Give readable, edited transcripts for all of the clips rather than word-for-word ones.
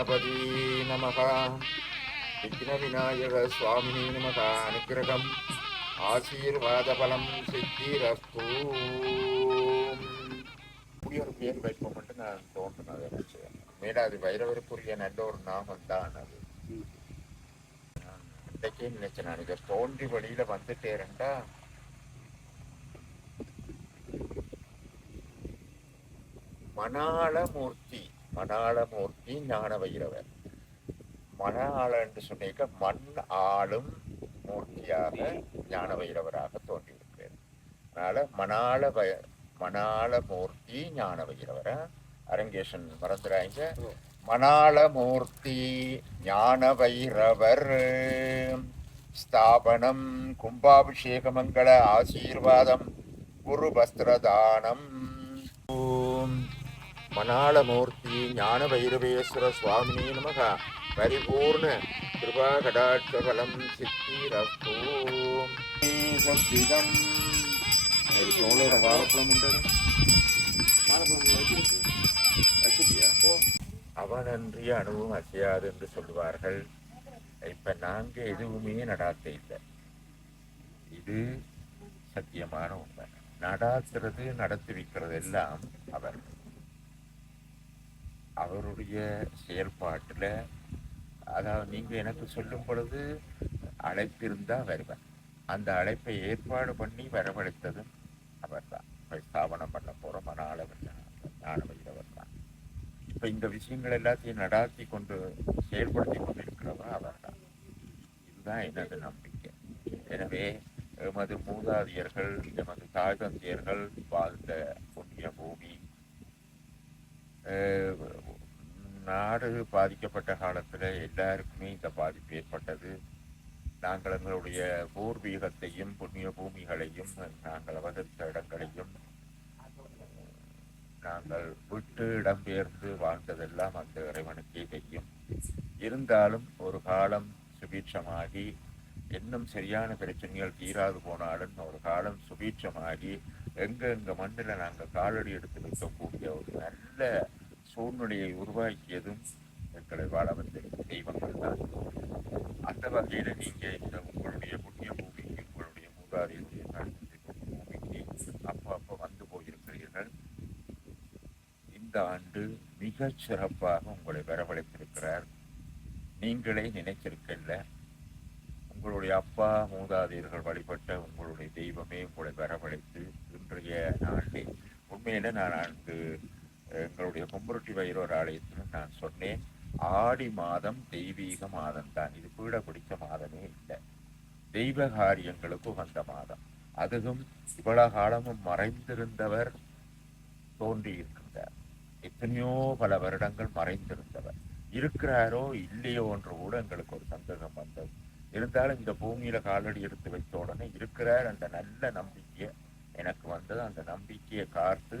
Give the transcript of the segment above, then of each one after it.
கணபதி நமக. விக்ன விநாயக சுவாமினி நமக. அனுக்கிரகம் ஆசீர்வாத பலம் சித்திரஸ்து. ஒரு பேர் வைப்போம் மட்டும் நான் தோன்றினது எனக்கு. மேலாது வைரவருக்குரிய நல்ல ஒரு நாமம் தான் அது. இன்றைக்கே நினைச்சேன், நான் இதை தோன்றி வழியில வந்துட்டேன்டா. மணாளமூர்த்தி ஞான வைரவர். மணாள என்று சொன்னிக்க மண் ஆளும் மூர்த்தியாக ஞான வைரவராக தோன்றியிருக்கிறார். அதனால மணாளமூர்த்தி ஞான வைரவர அரங்கேஷன் மறந்துடாங்க. மணாளமூர்த்தி ஞான வைரவர் ஸ்தாபனம் கும்பாபிஷேகமங்கள ஆசீர்வாதம் குரு வஸ்திரதானம். மணாளமூர்த்தி ஞான வைரவேஸ்வர சுவாமினே நமக. பரிபூர்ண கிருபா கடாட்ச பலம் சித்திரஸ்து. சத்தியம் தோளோட வாழைப்பழம் அவனன்றிய அணுவும் அசையாது என்று சொல்லுவார்கள். இப்ப நாங்க எதுவுமே நடாத்த இல்லை. இது சத்தியமான உண்மை. நடாத்துறது நடத்தி வைக்கிறது எல்லாம் அவருடைய செயல்பாட்டுல. அதாவது நீங்க எனக்கு சொல்லும் பொழுது அழைப்பிருந்தா வருவேன். அந்த அழைப்பை ஏற்பாடு பண்ணி வரவழைத்ததும் அவர் தான். ஸ்தாபனம் பண்ண போற ஞான வைரவர் தான். இப்ப இந்த விஷயங்கள் எல்லாத்தையும் நடாத்தி கொண்டு செயல்படுத்தி கொண்டிருக்கிறவர் அவர் தான். இதுதான் எனது நம்பிக்கை. எனவே எமது மூதாதியர்கள், எமது தாய் தந்தையர்கள் வாழ்ந்த புண்ணிய பூமி, நாடு பாதிக்கப்பட்ட காலத்துல எல்லாருக்குமே இந்த பாதிப்பு ஏற்பட்டது. நாங்கள் எங்களுடைய பூர்வீகத்தையும் புண்ணிய பூமிகளையும் நாங்கள் அவதரித்த இடங்களையும் நாங்கள் விட்டு இடம்பெயர்ந்து வாழ்ந்ததெல்லாம் அந்த இறைவனுக்கே தெரியும். இருந்தாலும் ஒரு காலம் சுபீட்சமாகி, இன்னும் சரியான பிரச்சனைகள் தீராது போனாலும் ஒரு காலம் சுபீட்சமாகி எங்க மண்ணில் நாங்கள் காலடி எடுத்து வைக்கக்கூடிய ஒரு நல்ல சூழ்நிலையை உருவாக்கியதும் எங்களை வாழ வந்த தெய்வங்கள் தான். அந்த வகையில நீங்க இந்த உங்களுடைய புண்ணிய பூமிக்கு, உங்களுடைய மூதாதையர் பூமிக்கு அப்ப வந்து போயிருக்கிறீர்கள். இந்த ஆண்டு மிக சிறப்பாக உங்களை வரவழைத்திருக்கிறார். நீங்களே நினைச்சிருக்கல. உங்களுடைய அப்பா மூதாதையர்கள் வழிபட்ட உங்களுடைய தெய்வமே உங்களை வரவழைத்து இன்றைய நாளே உண்மையில நான் அங்கு எங்களுடைய கொம்புருட்டி வைரோர் ஆலயத்தில் நான் சொன்னேன், ஆடி மாதம் தெய்வீக மாதம் தான். இது பீட பிடிச்ச மாதமே இல்லை. தெய்வ காரியங்களுக்கு உகந்த மாதம். அதுவும் இவ்வளவு காலமும் மறைந்திருந்தவர் தோன்றி இருக்கின்றார். எத்தனையோ பல வருடங்கள் மறைந்திருந்தவர் இருக்கிறாரோ இல்லையோ என்று கூட எங்களுக்கு ஒரு சந்தேகம் வந்தது. இருந்தாலும் இந்த பூமியில காலடி எடுத்து வைத்த உடனே இருக்கிறார் அந்த நல்ல நம்பிக்கை எனக்கு வந்தது. அந்த நம்பிக்கையை காத்து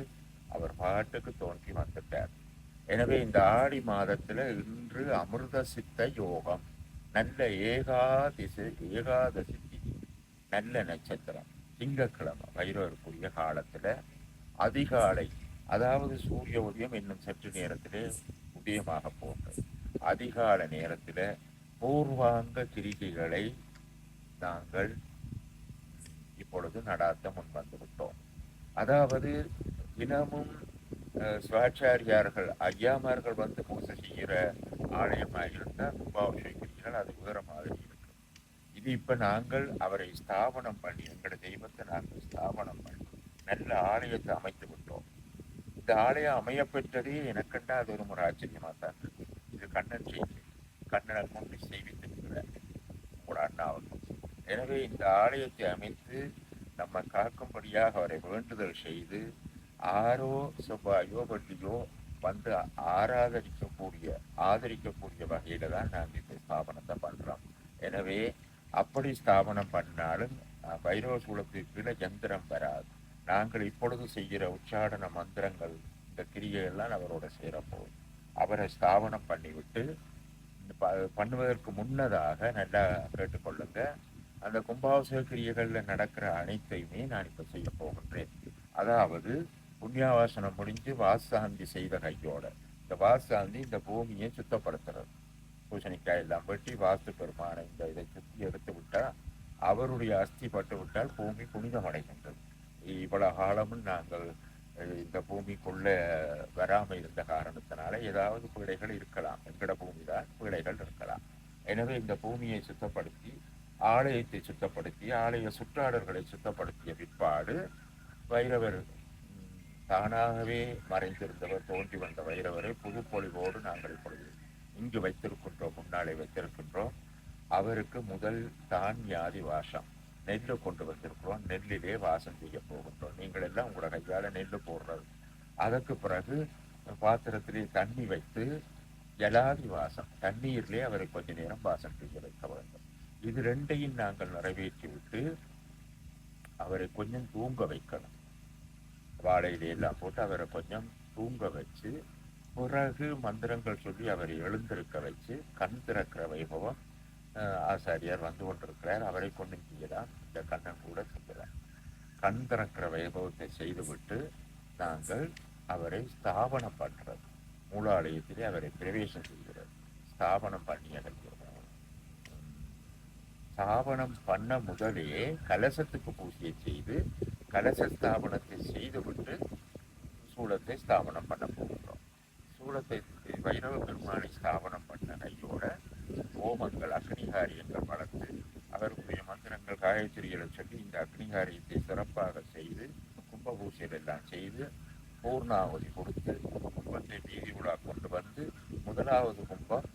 அவர் பாட்டுக்கு தோன்றி வந்துட்டார். எனவே இந்த ஆடி மாதத்துல இன்று அமிர்த சித்த யோகம், நல்ல ஏகாதசி திதி, நல்ல நட்சத்திரம், திங்கட்கிழமை வைரவருக்குரிய காலத்துல அதிகாலை, அதாவது சூரிய உதயம் இன்னும் சற்று நேரத்திலே உதயமாக போன்றது. அதிகால நேரத்துல பூர்வாங்க கிரிகைகளை நாங்கள் இப்பொழுது நடாத்த முன்வந்து விட்டோம். அதாவது தினமும் சுவாச்சாரியார்கள் ஐயாமார்கள் வந்து பூசை செய்கிற ஆலயமாக இருந்தால் கும்பாபிஷேகிகள் அது வேற மாதிரி இருக்கு. இது இப்ப நாங்கள் அவரை ஸ்தாபனம் பண்ணி, எங்களோட தெய்வத்தை நாங்கள் ஸ்தாபனம் பண்ணி நல்ல ஆலயத்தை அமைத்து விட்டோம். இந்த ஆலயம் அமையப்பெற்றதே எனக்கண்டா அது ஒரு முறை ஆச்சரியமா தான் இருக்கு. இது கண்ணன் செய்தி, கண்ணனை கொண்டு செய்வித்திருக்கிறார் உங்களோட அண்ணாவுக்கு. எனவே இந்த ஆலயத்தை அமைத்து நம்ம காக்கும்படியாக அவரை வேண்டுதல் செய்து ஆரோ செவ்வாயோ வெள்ளியோ வந்து ஆதரிக்கக்கூடிய வகையில தான் நாங்கள் இந்த ஸ்தாபனத்தை பண்றோம். எனவே அப்படி ஸ்தாபனம் பண்ணாலும் வைரவ சூலத்துக்கு கீழே யந்திரம் வராது. நாங்கள் இப்பொழுது செய்கிற உச்சாடன மந்திரங்கள், இந்த கிரியைகள்லாம் அவரோட சேரப்போகுது. அவரை ஸ்தாபனம் பண்ணிவிட்டு பண்ணுவதற்கு முன்னதாக நல்லா கேட்டுக்கொள்ளுங்க, அந்த கும்பாபிஷேக கிரியைகள்ல நடக்கிற அனைத்தையுமே நான் இப்ப செய்ய போகின்றேன். அதாவது புண்ணியாவாசனம் முடிஞ்சு வாசாந்தி செய்த கையோட இந்த வாஸ்து இந்த பூமியை சுத்தப்படுத்துறது. பூசணிக்காய் எல்லாம் வெட்டி வாஸ்து பெருமான இந்த இதை சுற்றி எடுத்து விட்டால் அவருடைய அஸ்தி பட்டு விட்டால் பூமி புனிதம் அடைகின்றது. இவ்வளவு காலமும் நாங்கள் இந்த பூமிக்குள்ள வராமல் இருந்த காரணத்தினால ஏதாவது பீடைகள் இருக்கலாம். எங்கட பூமி தான் பீடைகள் இருக்கலாம். எனவே இந்த பூமியை சுத்தப்படுத்தி ஆலயத்தை சுத்தப்படுத்தி ஆலய சுற்றாடர்களை சுத்தப்படுத்திய பிற்பாடு வைரவர் தானாகவே மறைந்திருந்தவர் தோன்றி வந்த வைரவரை புதுப்பொழிவோடு நாங்கள் இப்பொழுது இங்கு வைத்திருக்கின்றோம், முன்னாலே வைத்திருக்கின்றோம். அவருக்கு முதல் தானியாதி வாசம் நெல்லு கொண்டு வந்திருக்கிறோம். நெல்லிலே வாசம் செய்ய போகின்றோம். நீங்கள் எல்லாம் உங்களோட கையால நெல்லு போடுறது. அதற்கு பிறகு பாத்திரத்திலே தண்ணி வைத்து ஜலாதி வாசம் தண்ணீரிலே அவரை கொஞ்ச நேரம் வாசம் செய்ய வைக்க வேண்டும். இது ரெண்டையும் நாங்கள் நிறைவேற்றி விட்டு அவரை கொஞ்சம் தூங்க வைக்கணும். வாழையில எல்லாம் போட்டு அவரை கொஞ்சம் தூங்க வச்சு பிறகு மந்திரங்கள் சொல்லி அவரை எழுந்திருக்க வச்சு கண் திறக்கிற வைபவம் ஆசாரியார் வந்து கொண்டிருக்கிறார். அவரை கொண்டு செய்யலாம். இந்த கண்ணன் கூட செய்யலாம். கண் திறக்கிற வைபவத்தை செய்துவிட்டு நாங்கள் அவரை ஸ்தாபனம் பண்றது. மூலாலயத்திலே அவரை பிரவேசம் செய்கிறது. ஸ்தாபனம் பண்ணிய ஸ்தாபனம் பண்ண முதலே கலசத்துக்கு பூஜையை செய்து கலச ஸ்தாபனத்தை செய்துவிட்டு சூலத்தை ஸ்தாபனம் பண்ண போகிறோம். சூலத்தை வைரவ பெருமானை ஸ்தாபனம் பண்ண கையோட ஹோமங்கள் அக்னிகாரியங்கள் வளர்த்து அவருடைய மந்திரங்கள் காயத்ரிகளை சொல்லி இந்த அக்னிகாரியத்தை சிறப்பாக செய்து கும்பபூசைகள் எல்லாம் செய்து பூர்ணாவதி கொடுத்து கும்பத்தை வீதி உலா கொண்டு வந்து முதலாவது கும்பம்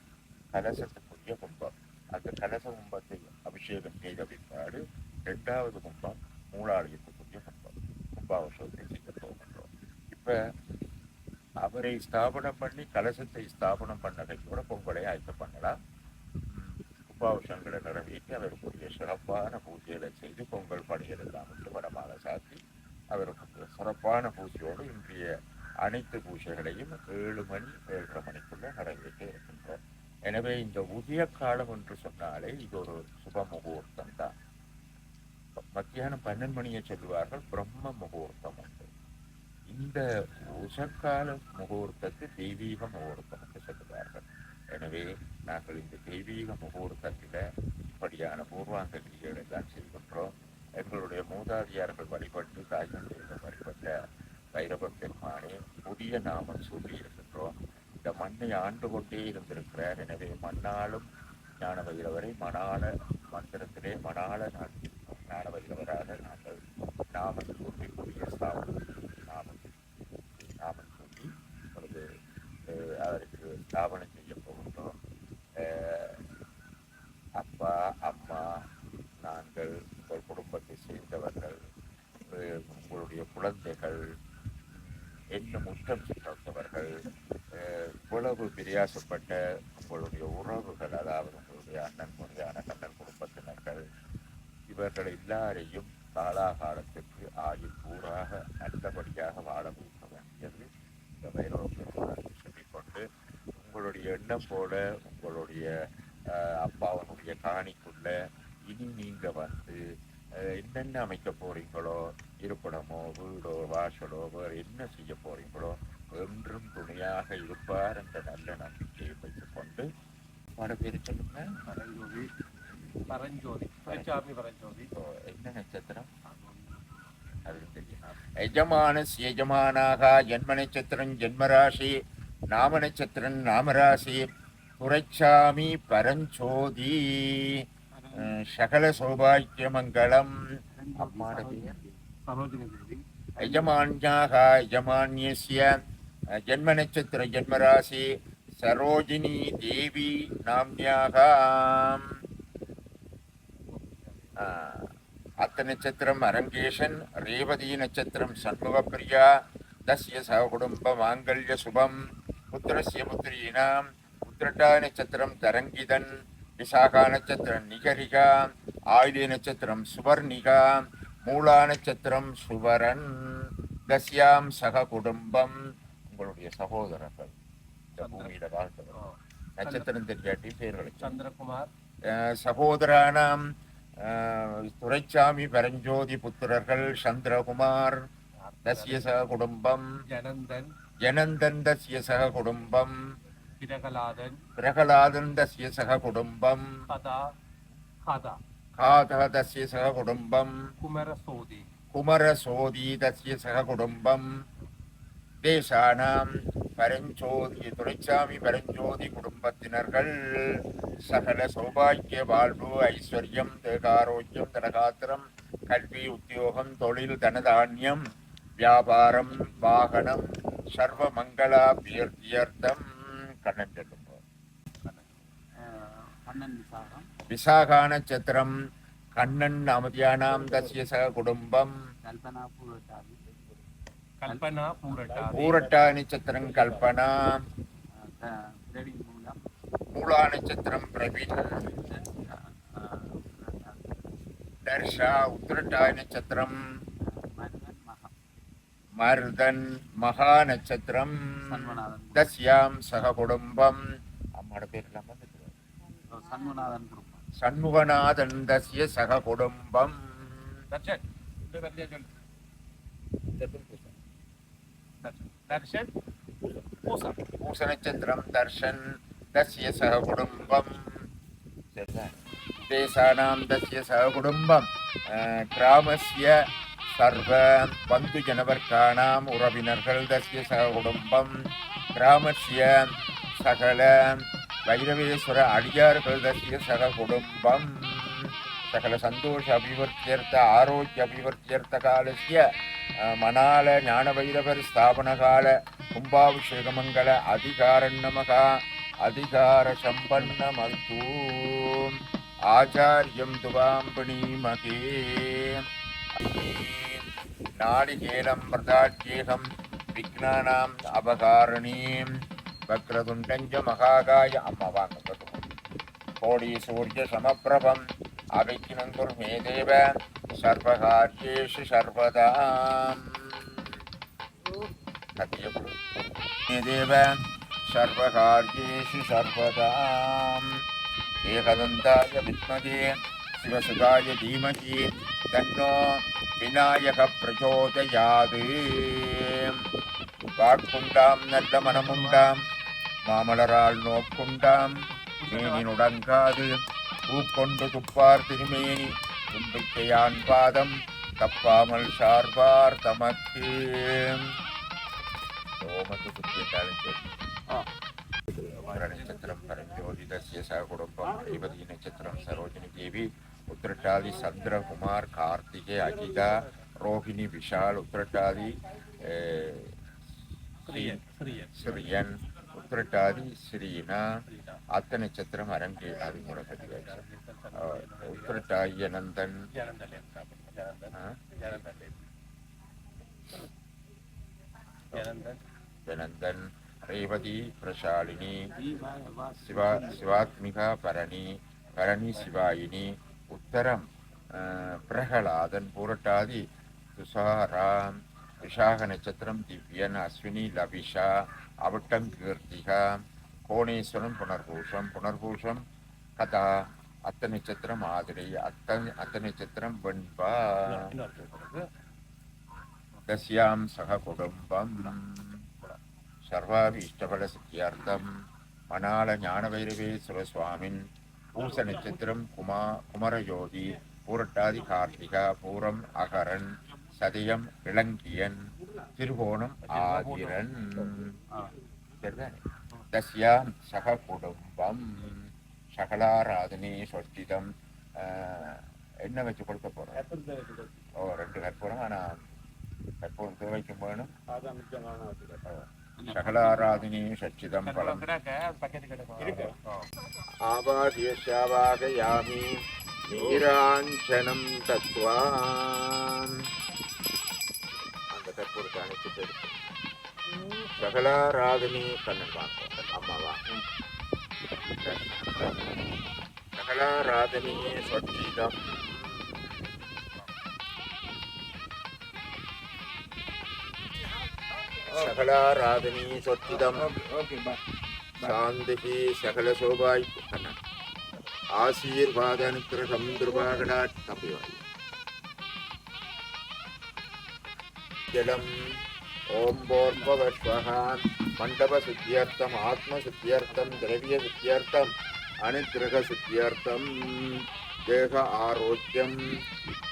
கலசத்துக்குரிய கும்பம். அந்த கலச கும்பத்தை அபிஷேகம் செய்த பிற்பாடு இரண்டாவது கும்பம் மூலாலயத்துக்குரிய கும்பம் கும்பாபிஷேகத்தை செய்ய போகின்றோம். இப்ப அவரை ஸ்தாபனம் பண்ணி கலசத்தை ஸ்தாபனம் பண்ணதை கூட பொங்கலை ஆயத்தம் பண்ணலாம். கும்பாபிஷேகங்களை நிறைவேற்றி அவருக்குரிய சிறப்பான பூஜைகளை செய்து பொங்கல் பணிகள் எல்லாம் விட்டு வடமாக சாத்தி அவருக்கு சிறப்பான பூஜையோடு இன்றைய அனைத்து பூஜைகளையும் 7 மணி 7:30 மணிக்குள்ள நிறைவேற்ற இருக்கின்றோம். எனவே இந்த உதய காலம் என்று சொன்னாலே இது ஒரு சுப முகூர்த்தம் தான். மத்தியானம் 12 மணியை சொல்லுவார்கள் பிரம்ம முகூர்த்தம் உண்டு. இந்த உஷக்கால முகூர்த்தத்தை தெய்வீக முகூர்த்தம் என்று சொல்லுவார்கள். எனவே நாங்கள் இந்த தெய்வீக முகூர்த்தத்தில் இப்படியான பூர்வாங்க கிரிகளை எல்லாம் செய்கின்றோம். எங்களுடைய மூதாதியார்கள் வழிபட்டு தாய்மொழிகள் வழிபட்ட வைரவ பெருமானே புதிய நாமம் சொல்லி இருக்கின்றோம். இந்த மண்ணை ஆண்டு கொண்டே இருந்திருக்கிறார். எனவே மண்ணாலும் ஞான வைரவரை மணால மந்திரத்திலே மணால ஞான வைரவராக நாங்கள் நாமம் சொல்லி புதிய நாமம் சொல்லி இப்பொழுது அவருக்கு ஸ்தாபனம் செய்ய போகின்றோம். அப்பா அம்மா நாங்கள் உங்கள் குடும்பத்தை சேர்ந்தவர்கள் உங்களுடைய குழந்தைகள் இன்னும் உச்சம் சென்றவர்கள் இவ்வளவு பிரயாசப்பட்ட உங்களுடைய உறவுகள், அதாவது உங்களுடைய அண்ணன் முறையான கண்ணன் குடும்பத்தினர்கள், இவர்கள் எல்லாரையும் காலாகாலத்திற்கு ஆயுள் கூறாக நல்லபடியாக வாழ வைக்க வேண்டியது இந்த வைரவ பெருமானை சொல்லிக்கொண்டு உங்களுடைய எண்ணம் போல உங்களுடைய அப்பாவனுடைய காணிக்குள்ள இனி நீங்க வந்து என்னென்ன அமைக்க போறீங்களோ, இருப்பிடமோ வீடோ வாசலோ வேறு என்ன செய்ய போறீங்களோ என்றும் துணையாக இருப்பார் என்ற நல்ல நம்பிக்கையை வைத்துக் கொண்டு பல பேர் சொல்லுங்க. என்ன நட்சத்திரம் அது தெரியும். யஜமானாக ஜென்ம நட்சத்திரம் ஜென்மராசி, நாம நட்சத்திரம் நாமராசி, துரைச்சாமி பரஞ்சோதி, சகல சௌபாக்கியமங்கலம். யஜமான்யாக யஜமான்யஸ்ய ஜென்ம நட்சத்திர ஜென்மராசி சரோஜினி தேவி நாம்யாக. அத்த நட்சத்திரம் அரங்கேஷன், ரேவதி நட்சத்திரம் சண்முகப்பிரியா, தஸ்ய சகுடும்ப மாங்கல்ய சுபம், புத்திரஸ்ய புத்திரீனாம், உத்திரட்டா நட்சத்திரம் தரங்கிதன், விசாகா நட்சத்திரம் நிகரிகா, ஆயுள்ய நட்சத்திரம் சுவர்ணிகா, மூலா நட்சத்திரம் சுவரன், தஸ்யாம் சக குடும்பம். உங்களுடைய சகோதரர்கள் இந்த பூமியில வாழ்ந்தவர் நட்சத்திரம் தெரியாட்டி பேர்களை சந்திரகுமார். சகோதரானாம் துரைச்சாமி பரஞ்சோதி புத்திரர்கள் சந்திரகுமார், தஸ்ய சக குடும்பம், ஜனந்தன், ஜனந்தந்தஸ்ய சக குடும்பம் பிரகலாதன் பிரகலாதந்தஸ்ய சக குடும்பம் கதா காததஸ்ய சக குடும்பம் குமரசோதி குமரசோதீதஸ்ய சக குடும்பம் தேசானாம் பரஞ்சோதி துரைச்சாமி பரஞ்சோதி குடும்பத்தினர்கள் சகல சௌபாக்கிய வாழ்வு ஐஸ்வர்யம் தேகாரோக்கியம் தனகாத்திரம் கல்வி உத்தியோகம் தொழில் தனதானியம் வியாபாரம் வாகனம் சர்வ மங்களாபியர்த்தியர்த்தம். கண்ணன் சொல்லும்போது விசாகா நட்சத்திரம் கண்ணன் அமதியானாம் தஸ்ய சக குடும்பம் கல்பனா பூரட்டா நட்சத்திரம் கல்பனா மூலா நட்சத்திரம் பிரவீன் தர்ஷா உத்திரட்டா நட்சத்திரம் மருதன் மகா நட்சத்திரம் தஸ்யாம் சக குடும்பம். அம்மாவோட பேர் இல்லாம சண்முகநாதன் தஸ்ய சக குடும்பம் தர்ஷன் பூச நட்சத்திரம் தர்ஷன் தஸ்ய சக குடும்பம். தேசானாம் தஸ்ய சக குடும்பம் கிராமஸ்ய சர்வ பந்து ஜனவர்க்கானாம் உறவினர்கள் தஸ்ய சக குடும்பம் கிராமஸ்ய சகல வைரவேஸ்வர அடியார்கள் தஸ்ய சக குடும்பம் சகல சந்தோஷ அபிவர்த்தியர்த்த ஆரோக்கிய அபிவர்த்தியர்த்த காலஸ்ய மணால ஞானவைரவர் ஸ்தாபனகால கும்பாபிஷேகமங்கல அதிகாரண்ணமகா அதிகார சம்பன்ன மருத்தூ ஆச்சாரியம் துவாம்பணீமகே நாளிகேலம் பிரதாட்சேகம் விக்னானாம் அபகாரணீம் வக்ரதுண்டஞ்ச மகாகாய அம்மாவாங்க கோடி சூரிய சமப்பிரபம் அவைக்கினங்குர் மே தேவ சர்வகாரியேஷு சர்வதா மே தேவ சர்வகாரியேஷு சர்வதா ஏகதந்தாய வித்மகே சிவசுகாய தீமகி தன்னோ விநாயக பிரச்சோதயாது. வாக்குண்டாம் நல்ல மனமுண்டாம் மாமலரால் நோக்குண்டாம் மேனினுடங்காது பூக்கொண்டு துப்பார் திருமேனி தும்பிக்கையான் பாதம் தப்பாமல் சார்பார் தமக்கு. நட்சத்திரம் பரஞ்சோதி தஸ்ய சக குடும்பம் ரேவதி நட்சத்திரம் சரோஜினி தேவி உத்திரட்டாதி சந்திரகுமார் கார்த்திகே அகிதா ரோஹிணி விஷால் உத்திரட்டாதி ஸ்ரீயன் உத்திரட்டாதி ஸ்ரீனா அத்த நட்சத்திரம் அரங்கே அது முறைப்படி உத்திரட்டாதி அனந்தன் ஜனந்தன் ரேவதி பிரசாலினி சிவாத்மிகா பரணி பரணி சிவாயினி உத்தரம் பிரகலாதன் பூரட்டாதி துஷாராம் விஷாக நட்சத்திரம் திவ்யன் அஸ்வினி லபிஷா அவட்டம் கீர்த்திகா கோணேஸ்வரம் புனர்பூஷம் புனர்பூஷம் கதா அத்த நட்சத்திரம் ஆதிரை அத்த நட்சத்திரம் வெண்பா தஸ்யாம் சக குடும்பம் சர்வாபி இஷ்டபல சித்தியார்த்தம் மணால ஞானவைரவேஸ்வர சுவாமின் பூச நட்சத்திரம் குமரஜோதி பூரட்டாதி கார்த்திகா பூரம் அகரன் சதயம் இளங்கியன் திருவோணம் ஆதிரன் தஸ்யாம் சக குடும்பம் சகலாராதனே சொஷ்டிதம். என்ன வச்சு கொடுக்க போறோம்? ஓ 2 கற்பூரம். ஆனா கற்பூரம் துவைக்கும் வேணும். சகலாராதனே சச்சிதம் பலம் ஆபாதியசாவாகயாமி நீராஞ்சனம் தத்வா. அந்த கற்பூரத்தை அணைச்சிட்டு இருக்கு. சகலாராதனே கண்ணன் வாங்க அம்மாவா சகலாராதனே சச்சிதம் சகலாராதனீ சொத்திதம் சாந்திகி சகல சோபாய் ஆசீர்வாத அனுக்கிரகம் துர்பாகடா தப்பிவாய் ஜலம் ஓம் போர்பவஸ்வஹா மண்டப சித்தியர்த்தம் ஆத்ம சித்தியர்த்தம் திரவிய சித்தியர்த்தம் அனுக்கிரக சித்தியர்த்தம் தேக ஆரோக்கியம்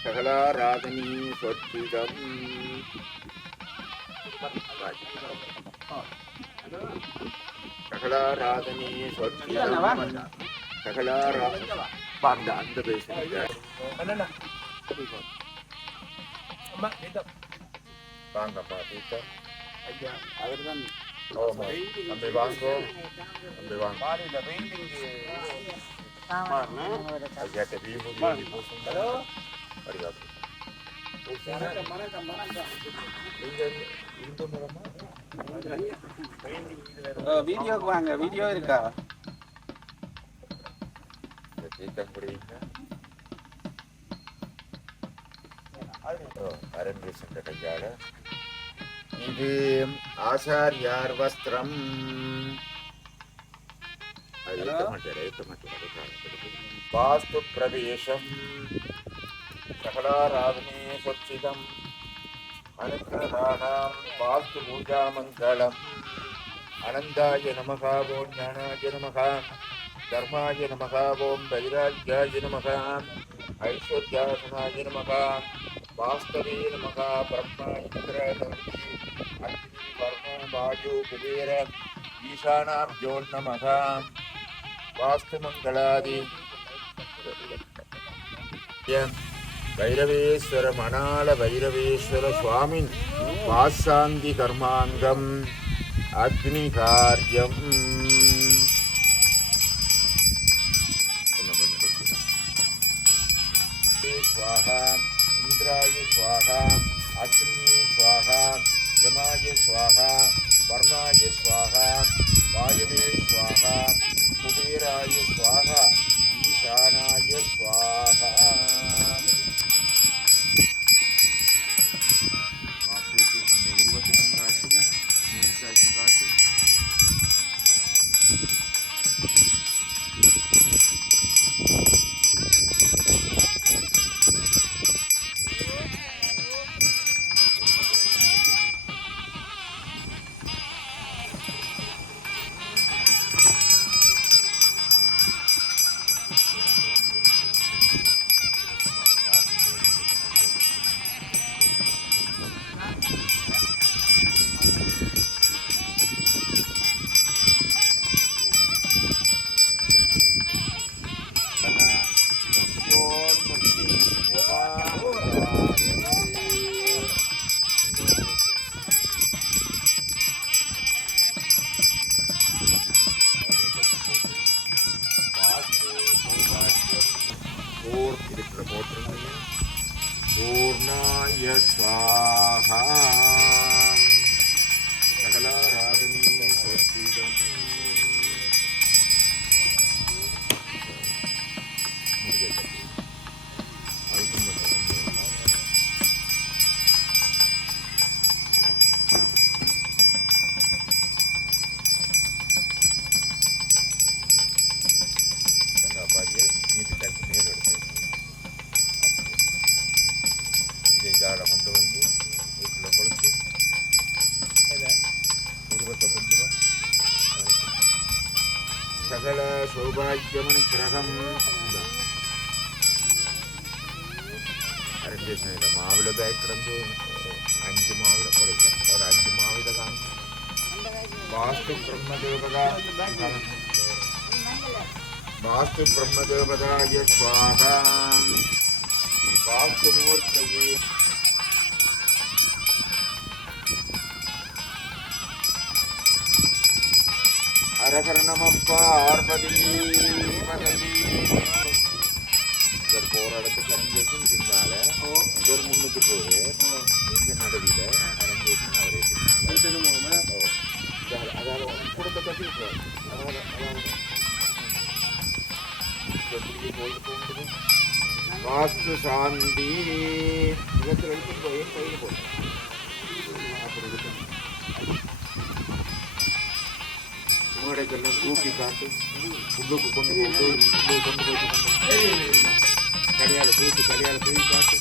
சகலாராதனீ சொர்ச்சிதம் சகலாராதனீ சொர்ச்சிதம் சகலாரா அந்த பேசுங்க வாங்கம்மா டீச்சர் அவர்தான் ஆமா தம்பி வாங்கோ தம்பி வாங்க ஐயாட்ட வீமுடி பூசுங்க வருவாங்க வீடியோக்கு வாங்க வீடியோ இருக்கா தீர்த்தம் குடிங்க அரண்யசந்த கையால இது ஆசாரியார் வஸ்திரம் வாஸ்து பிரவேசம் சகலாராதனே சொச்சிதம் அனுக்கிரகாணாம் வாஸ்து பூஜா மங்களம் அனந்தாய நமகா ஓம் ஞானாய நமகா தர்மாய நமகா ஓம் வைராக்கியாய நமகா ஐஸ்வர்யாசனாய நமகா வாஸ்தவே நமகா பிரம்மா இந்திர அக்னி வர்ணோ வாயு குபேர ஈசானாப்ஜோ நமகா வாஸ்து மங்களாதி வைரவேஸ்வர மணால வைரவேஸ்வர சுவாமின் வாசாந்தி கர்மாங்கம் அக்னி காரியம் स्वाहा इंद्राय स्वाहा अग्नि स्वाहा यमाय स्वाहा वर्णाय स्वाहा वायवे स्वाहा कुबेराय स्वाहा ईशानाय स्वाहा पूर्णाय स्वाहा सकलाराधनी स्वस्तिदम् இதை கொண்டு வந்து வீட்டில் கொடுத்து உருவத்தை கொண்டு வா சகல சௌபாகியமனு கிரகம் அரண்டேஷன் மாவில பேக் கிடந்து 5 மாவில குறைக்கல ஒரு 5 மாவில தான் வாஸ்து பிரம்மதேவதா வாஸ்து பிரம்மதேவதாய ஸ்வாஹா வாஸ்து மூர்த்தயே அரகர நம பார்வதி இவர் போற இடத்துக்கு அரங்கேற்கும் பின்னால இவர் முன்னுக்கு போய் எங்க நடுவில அரங்கேற்கும் அவரே அதாவது குடும்பத்தை கட்டி போகுது வாஸ்து சாந்தி இவத்தில் எடுத்து போய் கையில் போட்டு அப்படி இருக்கும் உங்கடைக்கெல்லாம் தூக்கி காட்டு உள்ளுக்கு கொண்டு போட்டு உள்ளுக்கு கொண்டு போட்டு கடையால தூக்கி கடையால தூக்கி காட்டு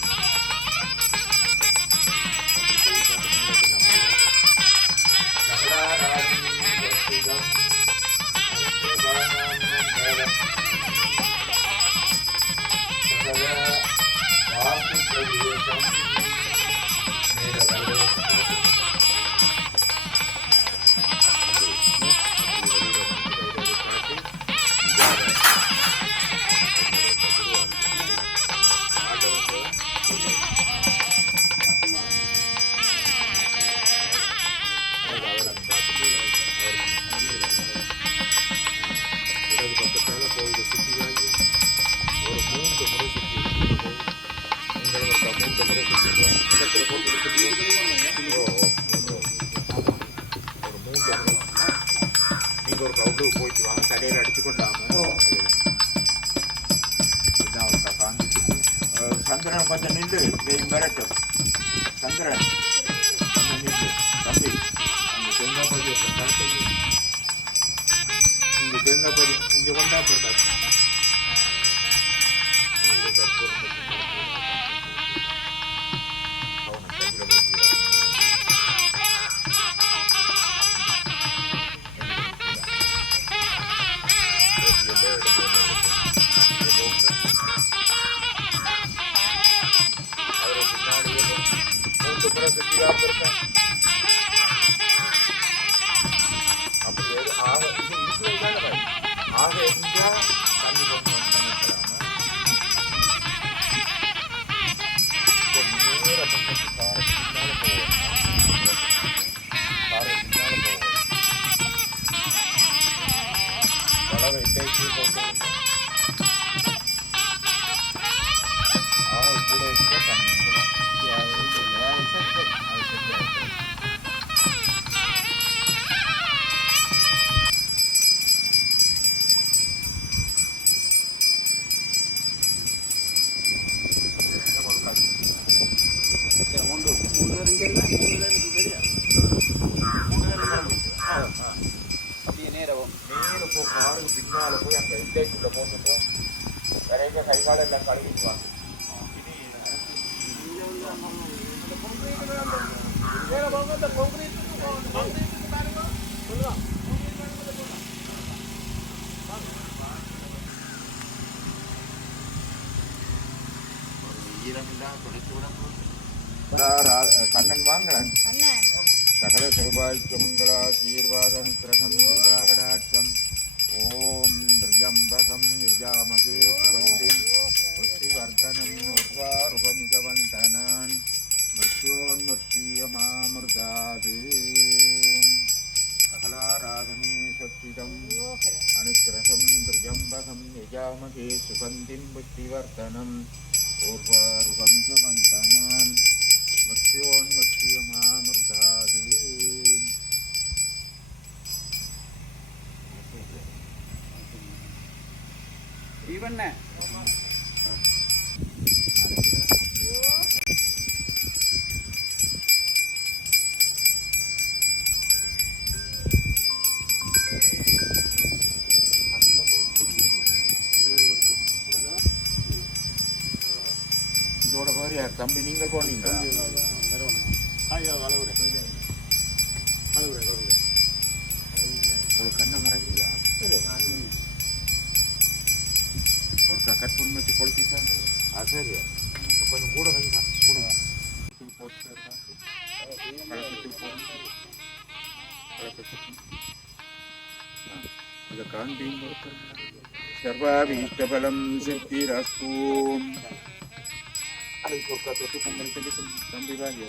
நீங்க ஒரு கவுண்டர் போயிட்டு வாங்க, தலையில அடிச்சு கொண்டாம சந்திரன் கொஞ்சம் நின்று இதையும் மிரட்டும். சந்திரன் கொஞ்சம் நின்று தம்பி, அந்த தேங்காய் பதி இங்க தேங்காய் பதி இங்க கொண்டாப்படுறாரு. பின்னால போய் அந்த இண்டேக்குள்ள போட்டுட்டு வரைக்கும் கைகால எல்லாம் கழுவிக்குவாங்க. கண்ணன் வாங்கலன் சகல சௌபாகியமங்களா சீர்வாதம் கிரகம் கடாட்சம். ஓம் திரியம்பகம் யஜாமகே சுகந்திம் புஷ்டிவர்தனம் உர்வாருகமிகவந்தனான் மிருத்யோன்முர்ஷீயமாமிர்தாது. சகலாராதனே சத்திதம் அனுக்கிரகம் திரியம்பகம் யஜாமகே சுகந்திம் புஷ்டிவர்தனம் உர்வாருகமிகவந்தனான் மிருத்யோன்முர்ஷீயமாமிர்தாது. இவண்ண இதோட மாதிரி யார் தம்பி நீங்க போனீங்க? ஒரு கண்ணை மறைக்குதா? ஒரு கட் பண்ணி வச்சு கொளுத்திட்டாங்க. சரி, கொஞ்சம் கூட வைங்க, கூட சர்வாபீஷ்டபலம் சித்திரஸ்து. தொட்டு பொங்கல் சொல்லி தம்பி வாங்கி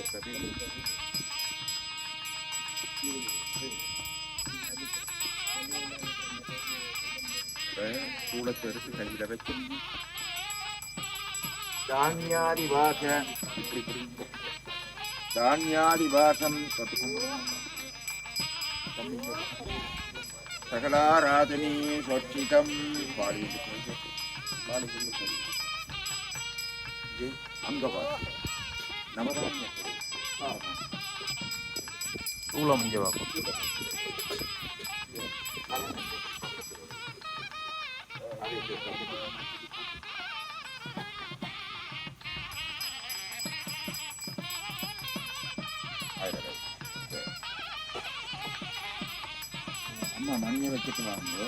சூளத்தை எடுத்து கையில வச்சு தானியாதிவாச இப்படி தானியாதிவாசம் சகலாராதனி சொச்சிதம் பாடி அங்கவாசி நமதான் சூளம் இங்கே வாக்கும். அம்மா மணியை வச்சுட்டு வாங்க.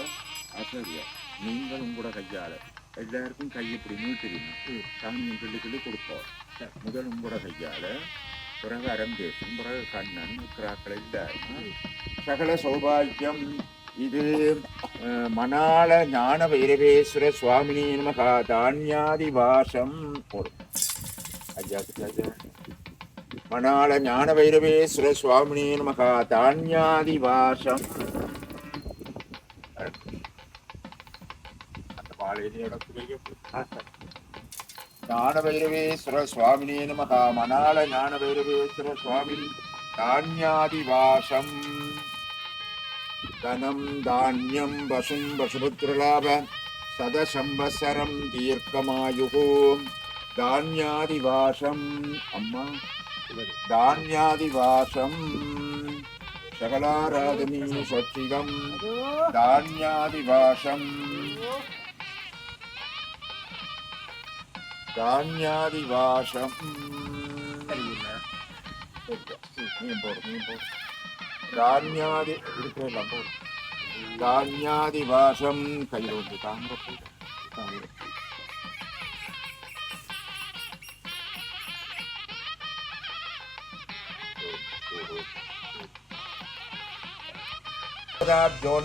ஆசிரியா நீங்களும் கூட கையால எல்லாருக்கும் கை இப்படி நீட்டுறீங்க. சாமியும் கிள்ளி கிள்ளி கொடுப்போம். முதல் உங்களோட கையால, பிறகு அரங்கேசன், பிறகு கண்ணன், கிராக்கள் எல்லாரும் சகல சௌபாகியம். இது மணாள ஞான வைரவேஸ்வர சுவாமினி நமகா தானியாதி வாசம் போடும். ஐயா மணாள ஞான வைரவேஸ்வர சுவாமினி நமகா தானியாதி வாசம். அந்த மாலையிலே இடத்துலயே ஞான வைரவேஸ்வர சுவாமினே நமகா மணாள ஞான வைரவேஸ்வர சுவாமி தானியாதி வாசம். தனம் தானியம் பசும் பசுபுத்திரலாப சதசம்பசரம் தீர்க்கமாயுகோ தானியாதி வாசம். அம்மா தானியாதி வாசம் சகலாராதனீ சச்சிதம் தானியாதி வாசம். தானியாதி வாசம் தானியாதி இருக்கிறதெல்லாம் போடும். தானியாதி வாசம் கையில் வந்து தாமிர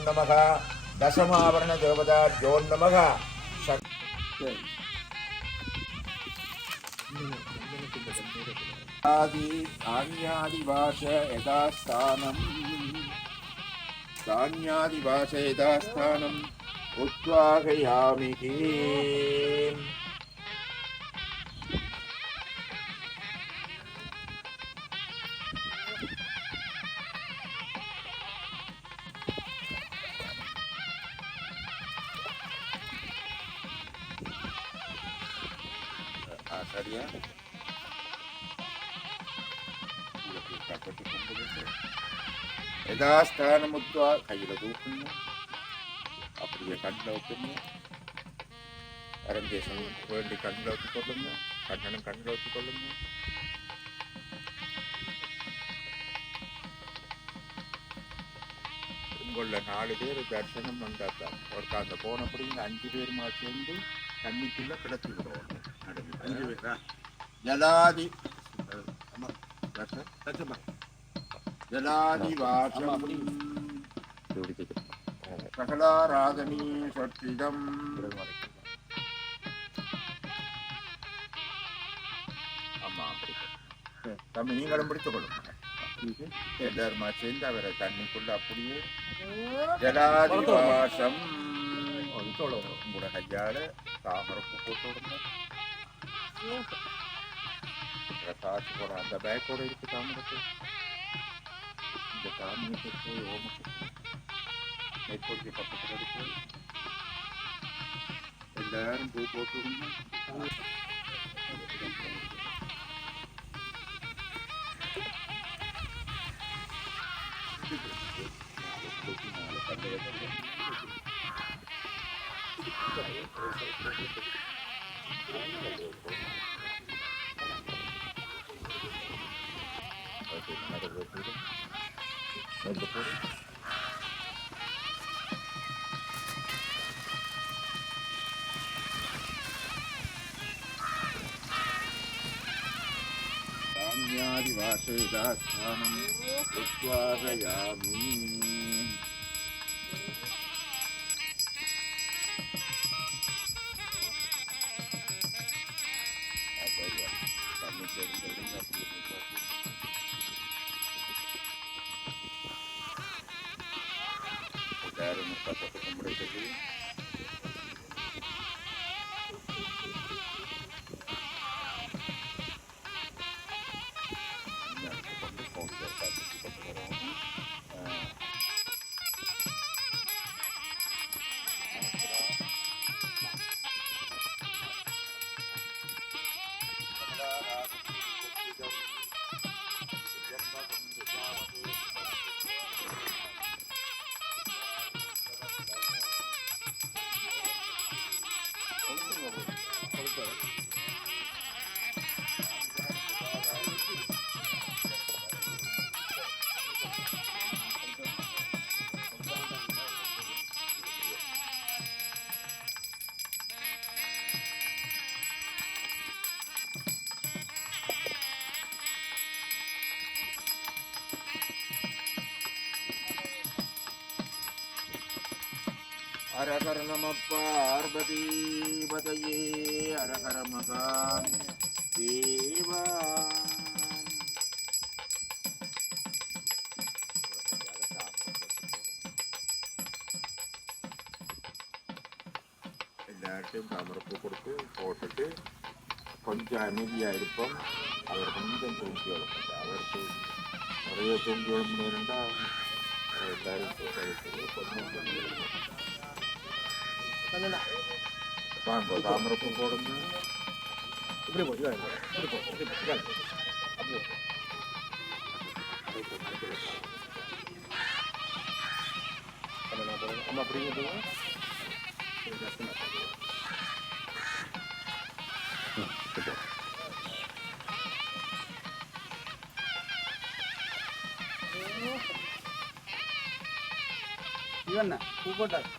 நமக தசமாவரண தேவதாஜோ நமக. தானியாதிவாச யதாஸ்தானம் தானியாதிவாச யதாஸ்தானம் உத்வாகயாமி. சரியா யதாஸ்தானமுத்வா கையில தூக்கணும், அப்படியே கண்ணில் வைக்கணும். அரங்கேசம் வேண்டி கண்ணில் வச்சு கொள்ளுங்க, கண்ணனும் கண்ணில் வச்சு கொள்ளுங்க. உங்கள 4 பேர் தரிசனம் வந்தாத்தான் ஒரு அந்த போனப்படி இந்த 5 பேருமா சேர்ந்து தண்ணிக்குள்ள கிடச்சி விடுவாங்க. ஜலாதி ஜலாதி வாசம் சகலாராதனீ சற்றிதம். ஆமா தம்பி நீங்களும் பிடித்துக் கொள்ளுங்க. எல்லாருமா சேர்ந்து அவரை தண்ணிக்குள்ள அப்படியே ஜலாதி வாசம் உங்களோட கையால தாமரப்பு போட்டு விடுங்க. காசு போட அந்த பேக்கோட இருக்கு தாமரப்பு. இந்த தாமிரத்துக்கு ஓமத்துக்கு நெற்பொருத்தி பக்கத்தில் இருக்கு. எல்லாரும் பூ போட்டு விடுங்க. தானியாதிவாசேதாஸ்தானம் உத்வாகயாமி. எல்லாரும் பக்கத்து கும்பிட சொல்லி அரகர நம பார்வதி பதையே அரகர மகா தேவா. எல்லார்ட்டையும் தாமரப்பூ கொடுத்து போட்டுட்டு கொஞ்சம் அமைதியாக இருப்போம். அவர் கொஞ்சம் தூங்கி வளர்ப்பாங்க. அவருக்கு நிறைய தூங்கி வளர்ந்தா எல்லாரும் கொஞ்சம் வாங்க தாமரப்பூ போடுங்க. இப்படி போட்டு அம்மா அப்படிங்க இவன் பூ போட்டார்.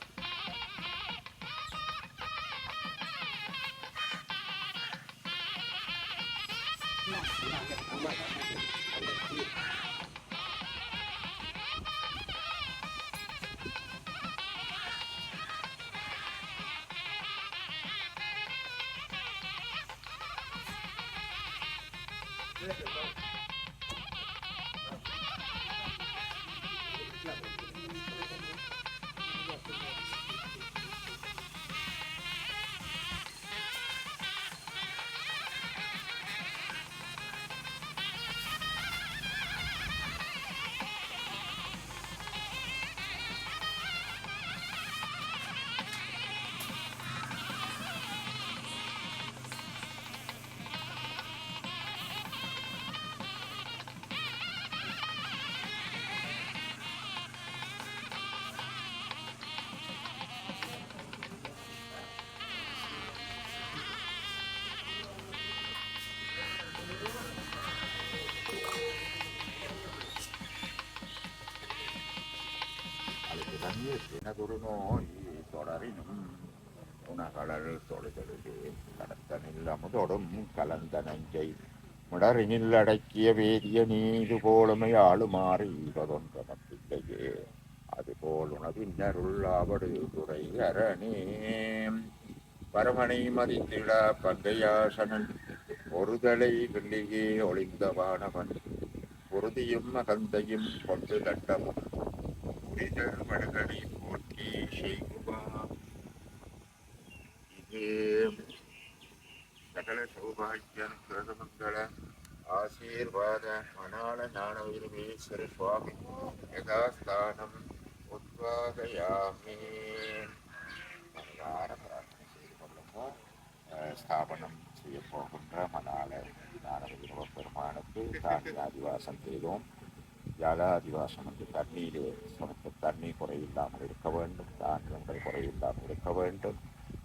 எனதொரு நோய் தொடரினும் உணகடல் தொழுதொழுது கடத்தனில் அமுதொடும் கலந்த நஞ்சை மிடரினில் அடக்கிய வேதிய நீது போலுமை ஆளுமாறு ஈவதொன்ற மத்தில்லையே அதுபோல் உணவின்னருள் ஆவடு துறை அரணே பரமனை மதித்திட பங்கையாசனன் ஒருதலை வெள்ளியே ஒளிந்த வானவன் உறுதியும் அகந்தையும் கொண்டு தட்டமும் புரிதல் வடகனை போற்றி செய்குவா. இது சகல சௌபாகியம் கிரகமங்கள ஆசீர்வாத மணாள ஞானவீரமேஸ்வர சுவாமி யதாஸ்தானம் உத்வாகயாமி. மனதார பிரார்த்தனை செய்து கொள்ளுங்க. ஸ்தாபனம் செய்ய போகின்ற மணாள ஞானவீர பெருமானுக்கு தானியாதிவாசம் செய்தோம். ஜலாதிவாசம் வந்து தண்ணீரே சொந்த தண்ணீர் குறையில்லாமல் இருக்க வேண்டும், தானியங்கள் குறையில்லாமல் இருக்க வேண்டும்.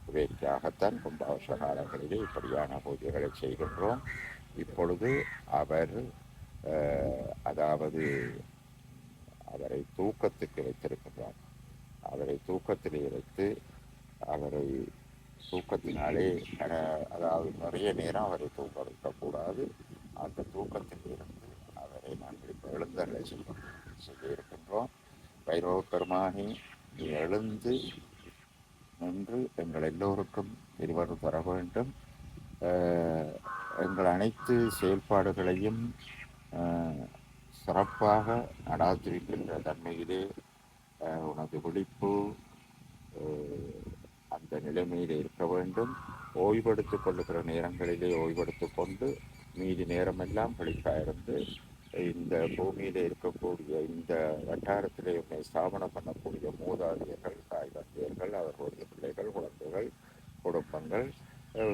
இவைக்காகத்தான் கும்பாபிஷ காலங்களிலே இப்படியான பூஜைகளை செய்கின்றோம். இப்பொழுது அவர் அதாவது அவரை தூக்கத்துக்கு வைத்திருக்கின்றார். அவரை தூக்கத்திலே வைத்து அவரை தூக்கத்தினாலே அதாவது நிறைய நேரம் அவரை தூக்க வைக்கக்கூடாது. அந்த தூக்கத்தில் இருந்து அவரை நாங்கள் இப்போ எழுந்தருளை சொல்லியிருக்கின்றோம். பைரவ பெருமானி எழுந்து நின்று எங்கள் எல்லோருக்கும் இருவர் தர வேண்டும். எங்கள் அனைத்து செயல்பாடுகளையும் சிறப்பாக நடாத்திருக்கின்ற தன்மையிலே உனது விழிப்பு அந்த நிலைமையில் இருக்க வேண்டும். ஓய்வெடுத்து கொள்ளுகிற நேரங்களிலே ஓய்வெடுத்து கொண்டு மீதி நேரமெல்லாம் விழிப்பாயிருந்து இந்த பூமியில இருக்கக்கூடிய இந்த வட்டாரத்திலே உன்னை ஸ்தாபனம் பண்ணக்கூடிய மூதாதையர்கள், தாய் தந்தையர்கள், அவர்களுடைய பிள்ளைகள், குழந்தைகள், குடும்பங்கள்,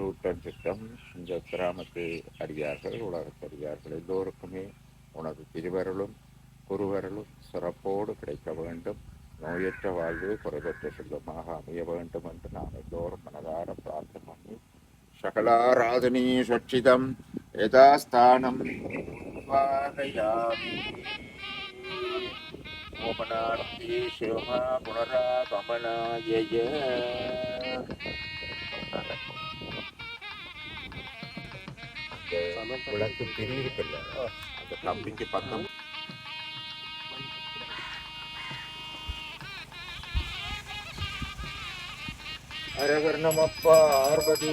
உட்டன் சித்தம், இந்த கிராமத்து அடியார்கள், உலகத்து அடியார்கள் எல்லோருக்குமே உனது திருவருளும் குருவருளும் சிறப்போடு கிடைக்க வேண்டும். நோயற்ற வாழ்வு குறைவற்ற செல்வமாக அமைய வேண்டும் என்று நாம் எல்லோரும் மனதார பிரார்த்தனை பண்ணி சகலாராதனீ சட்சிதம் யதாஸ்தானம் உத்வாகயாமி. ஓமனார்த்தி சிவமா புனராகமனாய. விளக்கு திரி இருக்குல்ல, அந்த கம்பிக்கு பக்கம் ஹரஹர நம பார்வதி